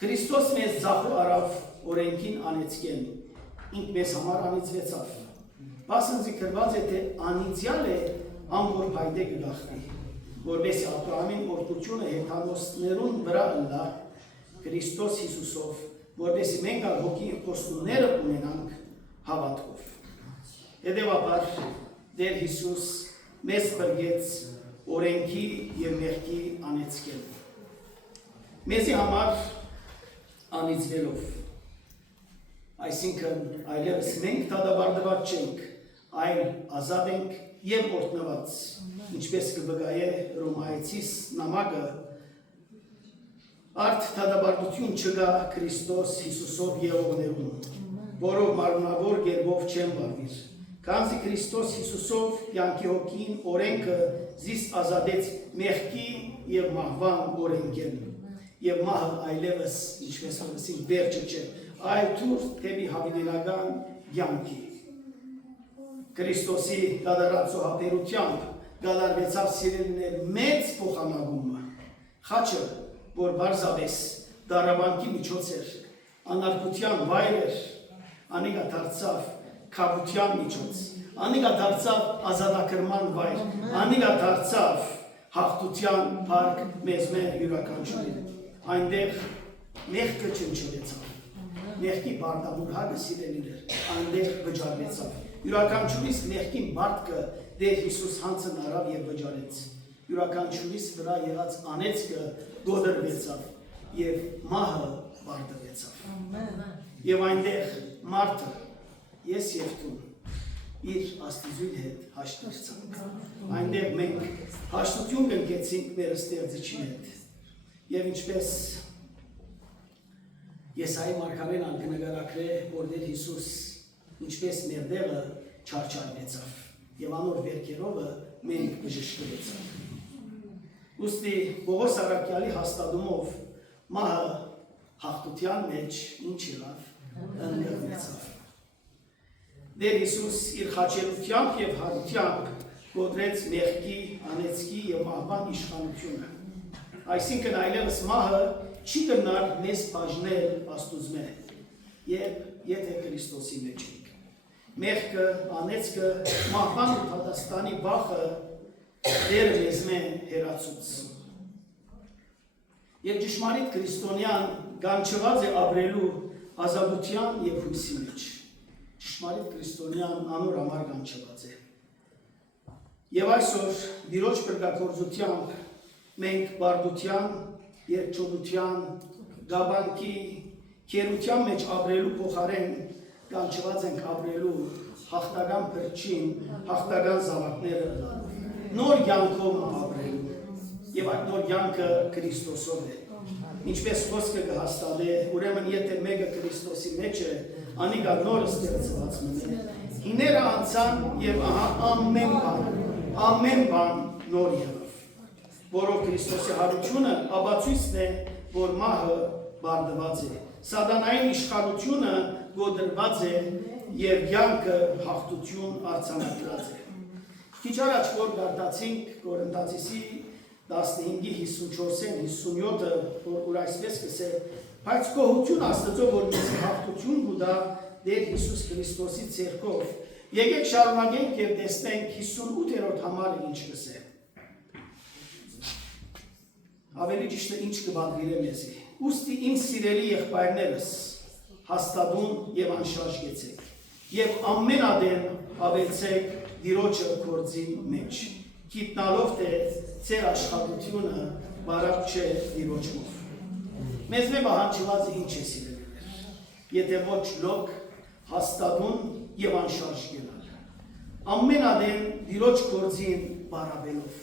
Քրիստոս մեզ զախու արավ օրենքին անեծքեն, ինք մեզ համար անիծվեցավ։ Պասնձի կրված է, թե անիծյալ է ամբոր փայտե գլախի, որպես Աբրահամին օրդությունը հեթանոսներուն վրա ընլա Քրիստոս Հիսուսով, որպես մենք հոգի խոստումները ունենանք հավատքով։ Հետևաբար Տեր Հիսուս մեզ բրգեց օրենքի եւ մեղքի անեծքել։ Մեզի համար անիծվելով, այսինքն այլևս մենք դադարդված չենք, այլ ազատ ենք եւ օրհնված, ինչպես կվկայե Ռոմայեցիս նամակը, արդ դադարդություն չկա Քրիստոս Հիսուսով եղողներում, որով մարմնավոր գերբով չեն վարվիր, քանզի Քրիստոս Հիսուսով յանքի հոգին օրենքը զիս ազատեց մեղքի եւ մահվան օրենքեն, եւ մահը այլևս ինչպես ասեցին վերջը չէ, այլ թուր թեպի հավիտենական յանքի։ Քրիստոսի դադարացուհատերությամբ գալարվեցավ սիրելիներ մեծ փոխանակումը, խաչը, որ բարձավես դարաբանքի միջոց էր, անարգության վայր էր, անիկա դարձավ քավության միջոց, անիկա դարձավ ազատագրման վայր, անիկա դարձավ հաղթության փառք մեզ մեր յուրաքանչյուրին, այնտեղ մեղքը չնչվեցավ, մեղքի բարտամուրհակը սիրելիներ, այնտեղ վճարվեցավ, յուրաքանչյուրիս մեղքին մարդկը Տեր Հիսուս հանցն արավ եւ վճարեց, յուրաքանչյուրիս վրա եղած անեծքը գոդրվեցավ եւ մահը բարտվեցավ, եւ այնտեղ մարդը ես եւ դու իր աստուծույն հետ հաշտեցանք, այնտեղ մենք հաշտություն կնկեցինք մեր ստեղծիչի հետ, եւ ինչպես Եսայի մարգարեն անգնագարակրե, որ Տեր Հիսուս ինչպես մեր դեղը չարչարվեցավ եւ անոր վերքերովը մենք բժշկվեցանք։ Ուստի Պողոս առաքյալի հաստատումով մահը հաղթության մեջ ինչ եղավ, ընկղմեցավ։ Տեր Հիսուս իր խաչելությամբ եւ հարությամբ գոդրեց մեղքի, անեծքի եւ մահվան իշխանությունը։ Այսինքն այլևս մահը չի գնար մեզ բաժնել աստուծմե, եթե Քրիստոսի մեջ ենք։ Մեղքը, անեծքը, մահվան ու փաթաստանի վախը Տերը մեզ հեռացուց։ Եվ ճշմարիտ քրիստոնյան գանչված է ապրելու ազատության եւ հույսի մեջ։ Ճշմարիտ քրիստոնյան անոր համար գանչված է։ Եվ այսօր Տիրոջ փրկագործությամբ մենք բարդության, երկչոտության, գաբանքի, քերության մեջ ապրելու փոխարեն կանչված ենք ապրելու հաղթական փրկին, հաղթական զավակները, նոր յանքով ապրելու, եւ այդ նոր յանքը Քրիստոսով է։ Ինչպես խոսքը կհաստատե, ուրեմն եթե մեկը Քրիստոսի մեջ է, անիկա նոր ստեղծված մնե։ Հիները անցան եւ ահա ամեն բան նոր եղավ, որով Քրիստոսի հարությունը ապացույցն է, որ մահը բարդված է, սատանային իշխանությունը գոդրված է եւ յանքը հաղթություն արձանագրած է։ Քիչ առաջ որ գարտացինք Կորինթացիցի 15-ի 54-ին 57-ը, որ այսպես կսե, բայց գոհություն Աստծո, որ մեզ հաղթություն կուտա Տեր Հիսուս Քրիստոսի ցերկով, եկեք շարունակենք եւ տեսնենք 58-րդ համարը ինչ կսե։ Ավելի ճիշտ է ինչ կբادرվի մեզի։ Ուստի իմ սիրելի եղբայրներս հաստատուն եւ անշարժ գեցեք եւ ամենադեմ ավելցեք Տիրոջը գործին մեջ, գիտնալով թե ձեր աշխատությունը բարակ չէ Տիրոջով։ Մեզ պահանջված է ինչ է սիրելիներ, եթե ոչ լոկ, հաստատուն եւ անշարժ գնալ, ամենադեմ Տիրոջ գործին բարաբելով,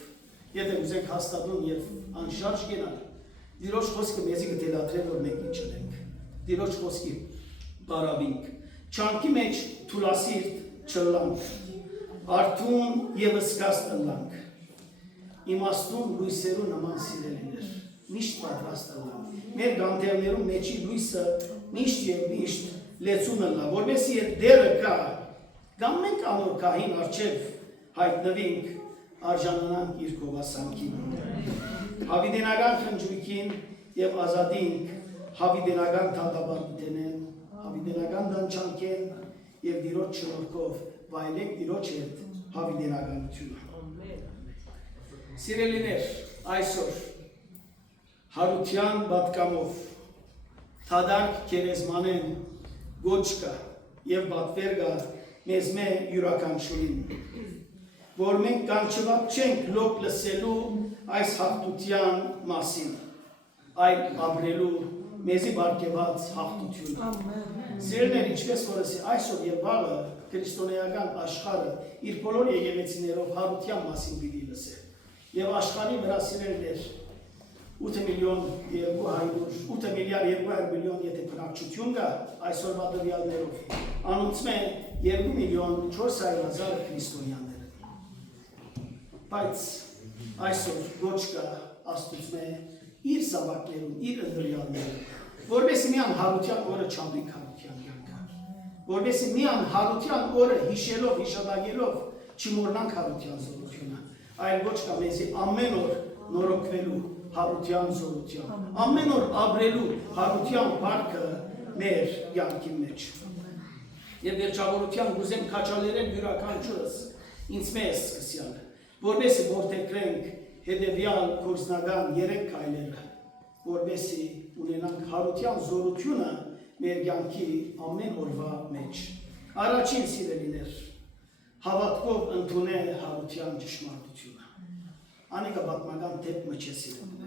եթե ուզենք հաստատուն եւ անշարժ գնալ, Տիրոջ խոսքը մեզի կտելադրե, որ մենք ինչ ունենք, Տիրոջ խոսքի բարաբինք, չանքի մեջ թուլասիրտ չլանք, արդուն եւ ըսկաստ ըլլանք, իմաստուն լույսերու նման սիրելիներ, միշտ պատրաստ ըլլանք, մեր գանթերներու մեջի լույսը միշտ եւ միշտ լեցուն ըլլա, որովհետեւ երբ դերը կա, կամ մենք անոր կահին առջև հայտնվենք, արժանանանք իր գովասանքին, հավիտենական խնջույքին եւ ազատինք, հավիտենական դատաբարտենեն, հավիտենական դանչանքեն եւ Տիրոջ շնորհքով վայելենք Տիրոջ հետ հավիտենականությունը։ Սիրելիներ, այսօր հարության պատկամով թադարք քերեզմանեն գոչկա եւ բատվերգա մեզ մե յուրաքանչյուրին, որ մենք կանչված չենք լոկ լսելու այս հաղթության մասին, այլ ապրելու մեզի բարգեված հաղթությունը։ Սիրելիներ, ինչպես որ այսօր եւ վաղը քրիստոնեական աշխարհը իր բոլոր եկեղեցիներով հարության մասին պիտի լսի։ Եվ աշխարհի վրա սիրելիներ 8 միլիարդ 200 միլիոն եթե բնակչություն կա այսօրվա տվյալներով, անոնցում է 2 միլիոն 400 հազար քրիստոնյաներ։ Բայց այսօր ոչ կա Աստծո իր զավակներուն, իր ընտրյալներուն, որովհետեւ միան հարության օրը չամբիկ հարության կյանքը, որովհետեւ միան հարության օրը հիշելով, հիշադակելով չմոռնանք հարության զորությունը, այլ ոչ կա մեզի ամեն օր նորոգվելու հարության զորության, ամեն օր ապրելու հարության բարքը մեր կյանքի մեջ։ Եվ վերջավորության գուզեմ քաչալերեն յուրաքանչյուրս ինձ մեզ սկսյալ, որովհետեւ որտեղենք հետևյալ գործնական 3 քայլերը, որովհետեւ ունենանք հարության զորությունը մեր կյանքի ամեն օրվա մեջ։ Առաջին սիրելիներ, հավատքով ընդունել հարության ճշմարտությունը։ Անիկա պատմական դեպքը չէ սիրելիներ։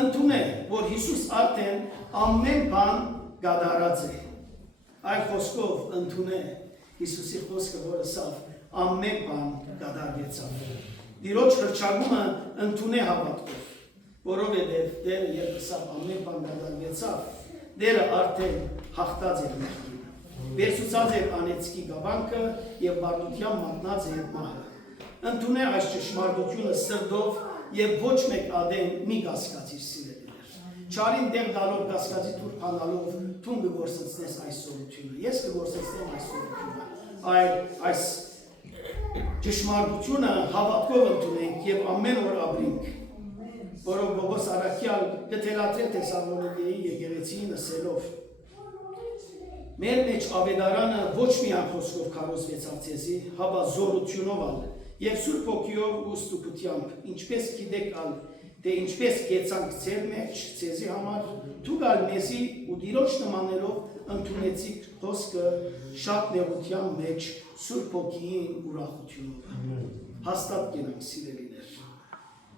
Ընդունել, որ Հիսուս արդեն ամեն բան կատարած է։ Այլ խոսքով ընդունել Հիսուսի խոսքը, որը սավ ամեն բան կատարվեցավ։ Տիրոջ հրճագումը ընդունել հավատքով, որովհետև Տերը երբ սավ ամեն բան կատարվեցավ, Տերը արդեն հաղթած էր մեղքին, վերցուցած էր անեծքի գավանքը եւ բարդության մատնած էր մահը։ Ընդունել այս ճշմարտությունը սրտով եւ ոչ մեկ ադեն մի կասկածի սիրելիներ։ Չարին դեմ դալով կասկածի թուր փանալով թուն կգործեցնես այս սորությունը։ Ես կգործեցնեմ այս սորությունը։ Այլ այս ճշմարտությունը հավատքով ընդունենք եւ ամեն օր ապրենք, որով Պողոս Արաքյալ կթելադրե Թեսաղոնիկեի եկեղեցիին ասելով. մեր մեջ ավետարանը ոչ միայն խոսքով քարոզվեցավ ցեզի, հապա զորությունով ալ եւ Սուրբ Օգիով ու ստուգությամբ, ինչպես գիտեք ալ, թե ինչպես կեցանք ձեր մեջ ցեզի համար, դուք ալ մեզի ու Տիրոջ նմանելով ընդունեցիք խոսքը շատ նեղության մեջ Սուրբ Օգիին ուրախությունով։ Հաստատ կենանք սիրելիներ,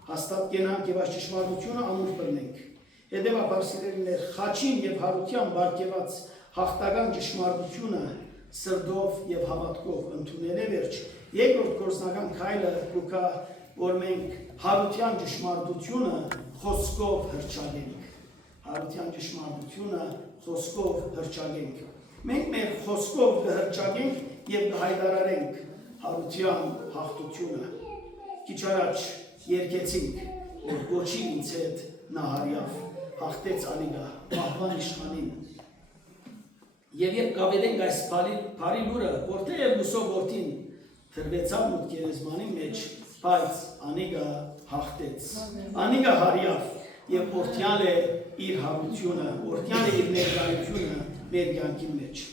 հաստատ կենանք եւ այս ճշմարտությունը անուր բռնենք։ Հետևաբար սիրելիներ, խաչին եւ հարության բարգեված հաղթական ճշմարտությունը սրտով եւ հավատքով ընդունել է վերջ։ Երկրորդ գործնական քայլը կուկա, որ մենք հարության ճշմարտությունը խոսքով հրճագենք։ Հարության ճշմարտությունը խոսքով հրճագենք։ Մենք մեր խոսքով կհրճագենք եւ կհայտարարենք հարության հաղթությունը։ Քիչ առաջ երկեցինք, որ գոչի ինձ հետ նահարյավ հաղթեց անիգա մահվան իշխանին։ Եվ երբ կավետենք այս բարի լուրը, որտեղ լուսով որդին թրվեցավ մուտ գերեզմանի մեջ, բայց անիգա հաղթեց, անիգա հարյավ եւ որդյալ է իր հարությունը, որդյալ է իր ներկայությունը մեր կյանքի մեջ։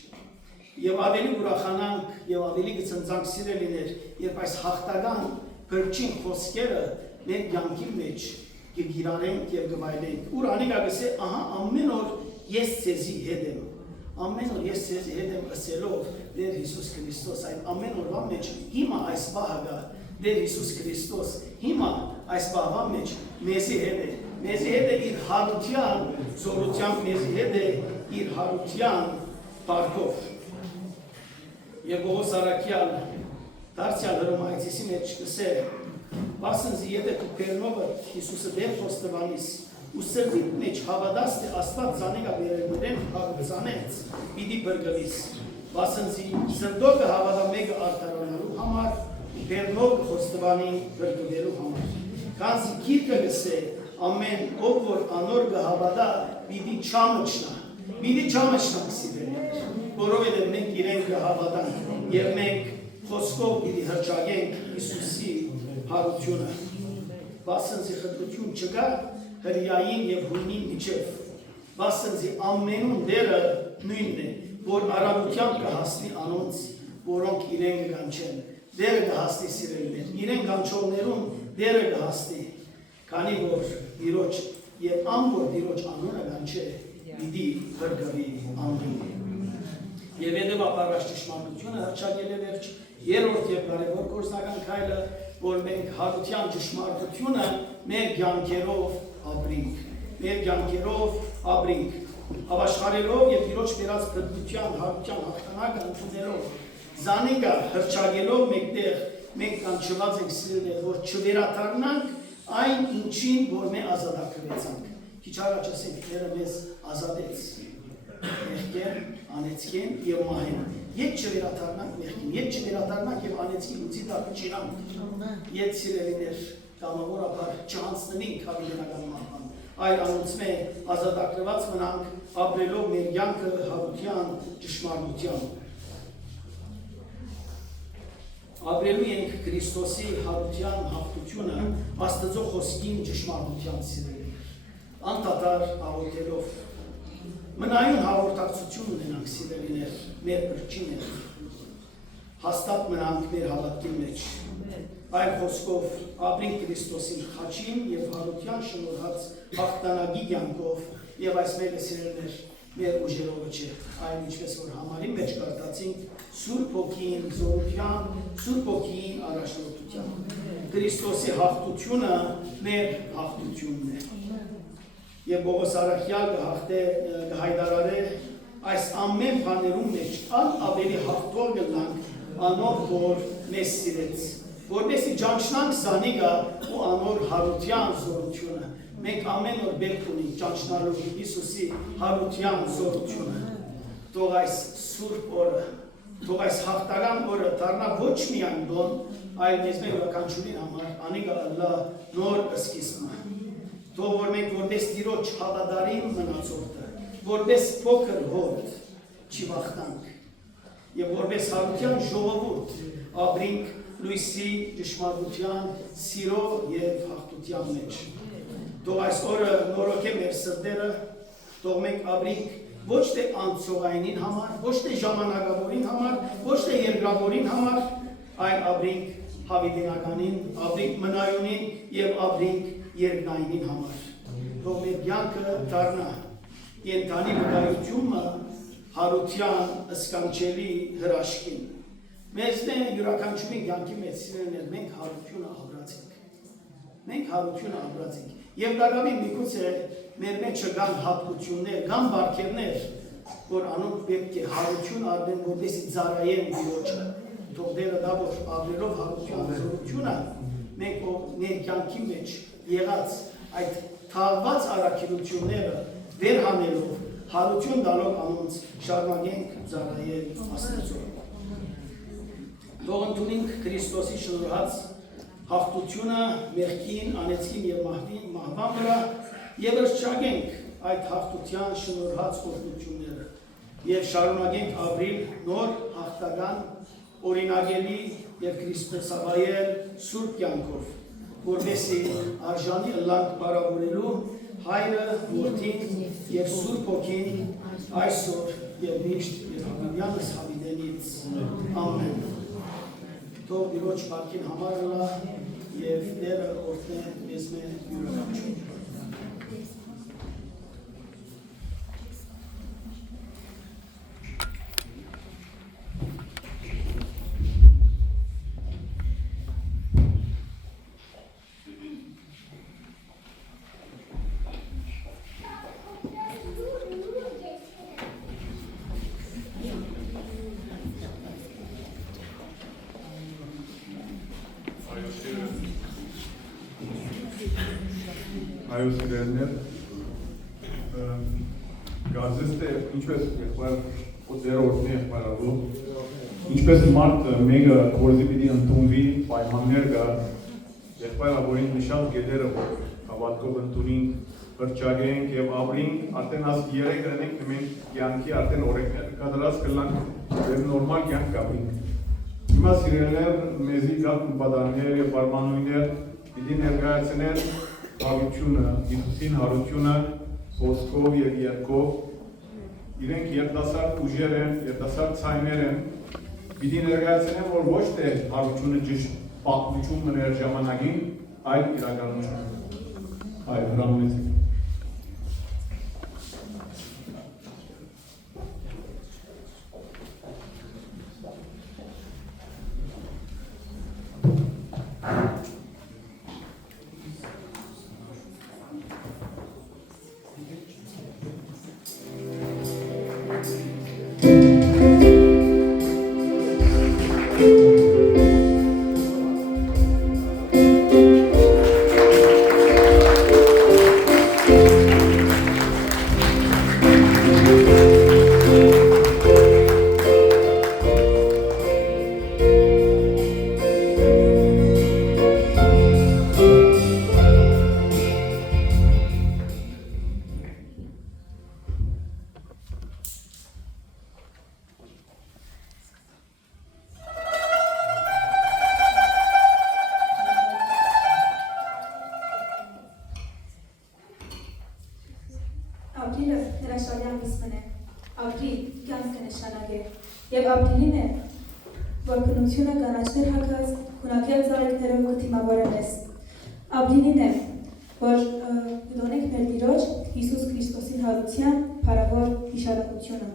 Եվ ավելի ուրախանանք եւ ավելի կցնցանք սիրելիներ, երբ այս հաղթական փրկին խոսքերը մեր կյանքի մեջ կգիրանենք եւ կվայելենք։ Ուր անիգա գսե, ահա ամեն օր ես ցեզի հետ եմ։ Ամեն օր ես ցեզի հետ եմ ասելով Տեր Հիսուս Քրիստոս, այդ ամեն օրվա մեջ հիմա այս բահագա Տեր Հիսուս Քրիստոս, հիմա այս բահվա մեջ մեզի հետ է իր հարության զորությամբ, մեզի հետ է իր հարության բարգով։ Եվ Պողոս Արաքյալ դարձյալ հրոմայցիսի մեջ կսե, բասնզի եթե դու կերնովը Հիսուսը դեր խոստովանիս ու սրտիդ մեջ հավատաս թե Աստված ցանիկա վերելներեն հավատացանեց պիտի բրգվիս, բասնզի սրտով հավատա մեկը արդարանալու համար, կերնով խոստովանի բրգվելու համար։ Քանզի գիրքը գսե, ամեն ով որ անոր կհավատա պիտի չամչնանք սիրելիներ, որովհետև մենք իրենք կհավատանք եւ մենք խոսքով պիտի հրճագենք Հիսուսի հարությունը։ Բասնզի խտրություն չկա հրյային եւ հույնի միջև, բասնզի ամենուն դերը նույնն է, որ արագությամբ կհասնի անոնց, որոնք իրեն կկանչեն, դերը կհասնի սիրելիներ, իրեն կանչողներուն դերը կհասնի, քանի որ Տիրոջ եւ ամբողջ Տիրոջ անունը կանչե, պիտի բրգվի ամեն։ Եվ հետևաբար ճշմարտությունը հրճագել է վերջ, երրորդ եւ կարևոր գործնական քայլը որ մենք հարության ճշմարտությունը մեր կյանքերով ապրենք, Հավաշխարելով եւ Տիրոջ բերած փրկության հարության հաղթանակը ընդունելով, զանիկա հրճագելով մեկտեղ մենք կանչված ենք սիրել, որ չվերադառնանք այն ինչին, որ մենք ազատագրվեցանք։ Քիչ առաջ ասենք, Տերը մեզ ազատեց մեղքեր, անեծքեն եւ մահեն։ Ետ չվերադառնանք մեղքին, ետ չվերադառնանք եւ անեծքի լուծի տակ չիրանք։ Ետ սիրելիներ, կամավորաբար չհանձնվենք հավիտենական մահվան, այլ անոնցմե ազատագրված մնանք ապրելով մեր կյանքը հարության ճշմարտությամբ։ Ապրելու ենք Քրիստոսի հարության հաղթությունը Աստծո խոսքին ճշմարտության սիրելիներ, անդադար աղոթելով մնայուն հաղորդակցություն ունենանք սիրելիներ մեր բրճին հաստատ մնանք մեր հավատքի մեջ, այլ խոսքով ապրենք Քրիստոսի խաչին եւ հարության շնորհած հաղթանակի կյանքով եւ այս մեկը սիրելիներ մեր ուժերով չէ, այլ ինչպես որ համարի մեջ կարդացինք Սուրբ Հոգին զորության, Սուրբ Հոգին առաջնորդությամբ։ Քրիստոսի հաղթությունը մեր հաղթությունն է։ Եվ Պողոս Արաքյալ կհայտարարե այս ամեն բաներում մեջ ավելի հաղթող գնանք անոր որ մեզ սիրեց, որպեսզի ճանչնանք զանիկա ու անոր հարության զորությունը։ Մենք ամեն օր պետք ունենք ճանչնալու Հիսուսի հարության զորությունը։ Թող այս սուրբ օրը, թող այս հաղթական օրը դառնա ոչ միայն դոն, այլ մեզ մեր յուրաքանչյուրին համար անիկա Ալլահ նոր սկիզբը։ Թող որ մենք որպես Տիրոջ հավատարիմ մնացորդը, որպես փոքր հոտ չվախտանք եւ որպես հարության ժողովուրդ ապրենք լույսի ճշմարտության, սիրո եւ հաղթության մեջ։ Թող այս օրը նորոգե մեր սրտերը, թող մենք ապրենք ոչ թե անցողայինին համար, ոչ թե ժամանակավորին համար, ոչ թե երկրավորին համար, այլ ապրենք հավիտենականին, ապրենք մնայունին եւ ապրենք երկնայինին համար։ Թող մեր կյանքը դառնա կենդանի վկայությունը հարության սկանչելի հրաշքին։ Մեզ յուրաքանչյուրին կյանքի մեջ սիրելիներ մենք հարությունը ապրածենք։ Եվ դակավին միգուցե մեր մեջ կան հատկություններ, կան բարքերներ, որ անոնք պետք է հարություն արվեն, որպեսզի ծառայեն Տիրոջը։ Թող Տերը դա որ ապրելով հարության զորությունը մենք մեր կյանքի մեջ եղած այդ թաղված առաքելությունները վերհանելով հարություն տալով անոնց շարունակենք ծառայել Աստծո։ Թող ընդունենք Քրիստոսի շնորհած հաղթությունը մեղքին, անեծքին եւ մահվան վրա եւ հրճագենք այդ հաղթության շնորհած օրհնությունները եւ շարունակենք ապրել նոր հաղթական օրինագելի եւ քրիստոսավայել սուրբ կյանքով, որովհետեւ արժանի լանք բարավորելու Հայրը, Որդին եւ Սուրբ Հոգին այսօր եւ միշտ եւ հավիտյանս հավիտենից ամեն։ Թող Տիրոջ բարքին համար լա եւ Տերը օրհնե մեզ յուրաքանչյուր։ Այո սիրելիներ, գազես թե ինչպես եղբայր դեր օրհնի եղբայրալու, ինչպես մարդ մեկը գործի պիտի ընդունվի պայմաններ կա, եղբայրավորին նշան գետերը որ հավատքով ընդունենք, հրճագենք եւ ապրենք, արդեն աս 3 գրանենք մենք կյանքի արդեն օրենքներ կադրած կլանք եւ նորմալ կյանք կապրենք։ Հիմա սիրելիներ մեզի կապ պատաններ եւ բարմանույններ պիտի ներկայացնել հարությունը, Հիսուսին հարությունը խոսքով եւ երկով իրենք երիտասարդ ուժեր են, երիտասարդ ցայներ են պիտի ներկայացնեն որ ոչ թե հարությունը ճիշտ պատմություն մներ ժամանակին, այլ իրականություն։ Այո, հրամայեցեք։ Thank you. ապրի կյանքը նշանագիր եւ ապրիլին է որ քնությունը կանաչներ հագած քունակյալ ծաղիկներով կդիմավորես ապրիլին է որ գտնենք մեր Տիրոջ Հիսուս Քրիստոսին հարության փառավոր հիշատակությունը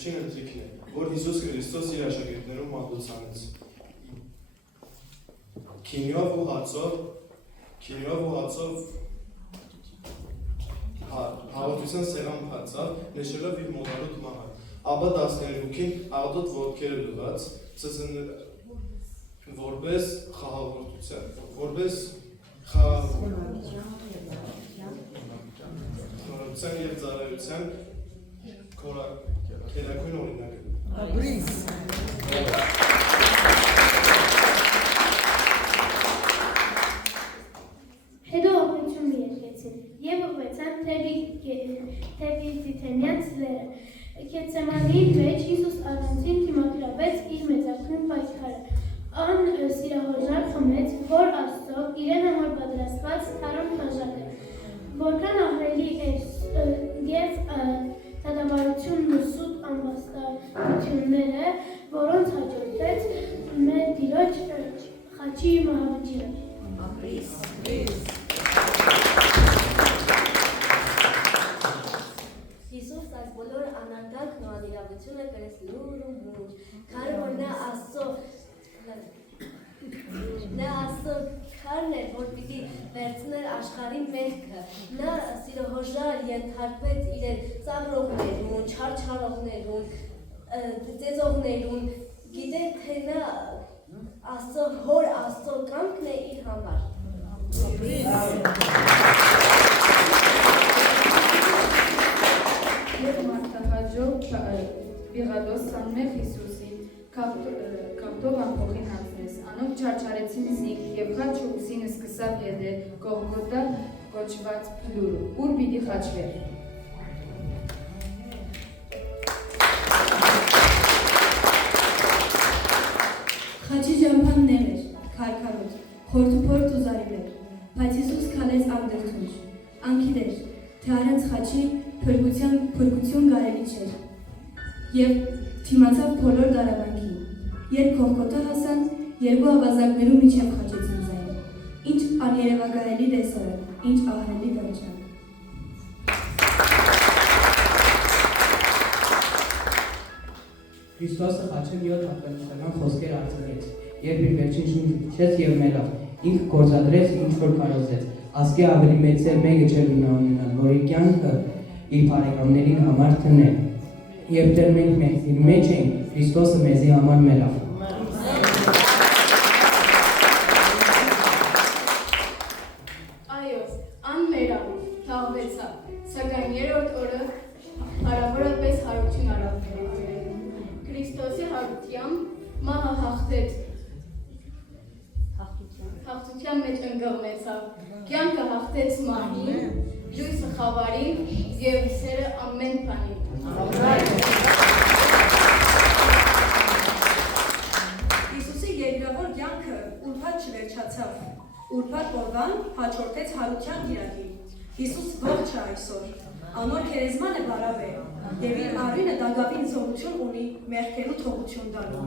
Վերջին ընթրիքն է, որ Հիսուս Քրիստոս իր աշակերտներուն մատուցանեց։ Քինյով ու հացով հաղորդության սեղան բացավ, նշելով իր մոդալուտ մահը։ Ապա 12-ին աղդոտ ոտքերը լուված, որպես խաղաղության և ծառայության Քերակույն օրինակը։ Ապրիս։ Հետո օգնություն մի երկեցին և ուղղվեցան թեպի Տիթենյան ծլերը։ Գեթսեմանեի մեջ Հիսուս առանձին դիմադրավեց իր մեծագույն պայքարը։ Ան սիրահորժակ խմեց, որ Աստծո իրեն համար պատրաստված թարմ բաժակը, որքան ահռելի էր և դատավարությունն ու սուտ ամբաստությունները, որոնց հաջորդեց մեր Տիրոջ խաչի մահվճիռը։ Ապրիս։ Հիսուս այս բոլոր անարգանքն ու անիրավությունը կրեց լուր ու մուր, քանի որ նա Աստծո քարն էր, որ պիտի վերցներ աշխարհի մեղքը, նա սիրահորժար ենթարկվեց իրեն ծաղրողներուն, չարչարողներուն, ծեծողներուն, գիտե թե նա Աստծո հոր Աստծո կամքն է իր համար։ Եվ մարդահաջող Պիղադոս 21 Հիսուսի կապ որդով ամփոխին հանձնես, անոնք չարչարեցին զիգ և խաչ ու ուսինը սկսավ յետել Գողգոթա կոչված փլուրը, ուր պիտի խաչվեր։ Խաչի ճամփան նեղ էր, քարքարոտ, խորթուփորթ ու զարիվեր, բայց Հիսուս քալեց անդրդունջ, անգիտեր, թե առանց խաչի փրկություն կարելի չէր, և թիմացավ բոլոր դարավանքին, երբ Գողգոթա հասան, երկու ավազակներու միջև խաչեցին ձայն, ինչ աներևակայելի տեսարան, ինչ ահռելի դանջանք։ Քրիստոսը խաչը 7 հատկանշական խոսքեր արձանեց, երբ իր վերջին շունչը փչեց և մեռավ, ինքը գործադրեց ինչ որ կարողացեց, ասկի ավելի մեծեր մեկը չէր ունենալ, որ իր կյանքը իր բարեկամներին համար թներ, երբ դեռ մենք իր մեջ ենք, Քրիստոսը մեզի համար մեռավ։ Այո, անմերավ, թաղվեցավ, սակայն երրորդ օրը հարավորապես հարություն արավ Քրիստոսի հարությամբ մահը հաղթության մեջ ընկղմեցավ, կյանքը հաղթեց մահին, լույսը խավարին և սերը ամեն բանին։ Հիսուսի երկրավոր կյանքը ուրբաթ չվերջացավ, ուրբաթ օրվան հաջորդեց հարության կիրակին։ Հիսուս ողջ է այսօր, անոր քերեզմանը բարավ է, և իր առինը դագավին զորություն ունի մեղքերու թողություն տալու։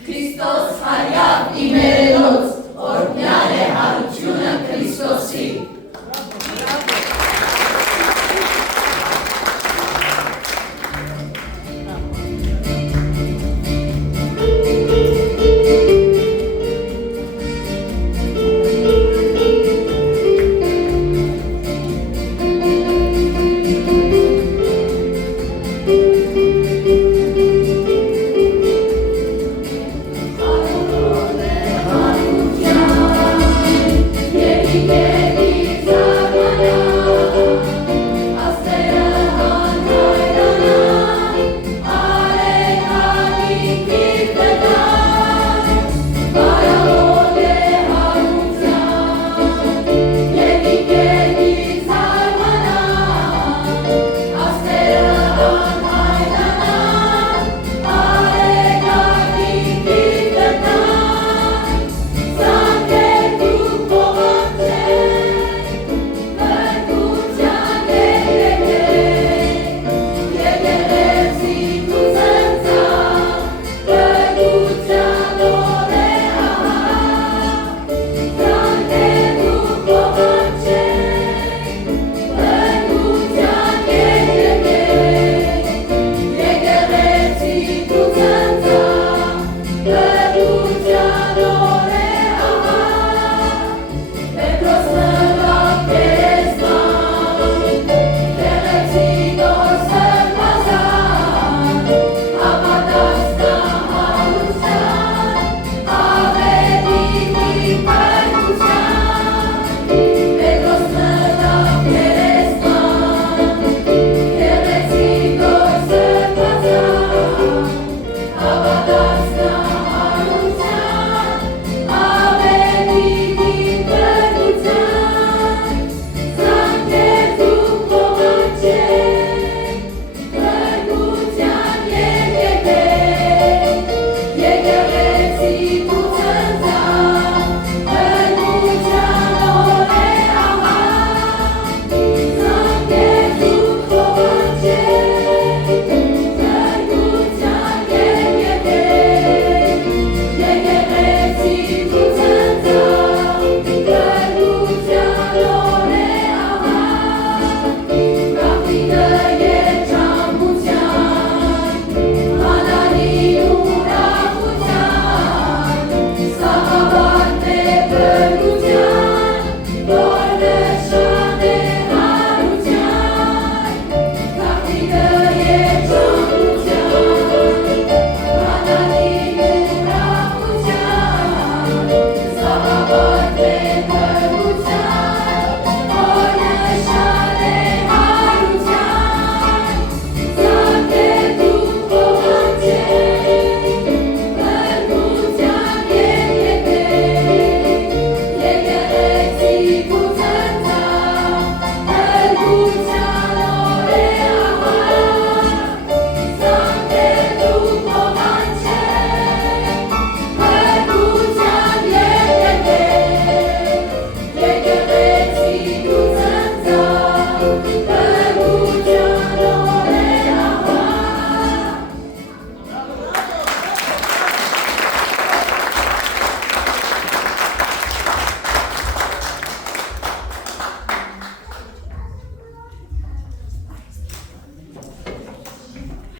Քրիստոս հարյավ իմերելով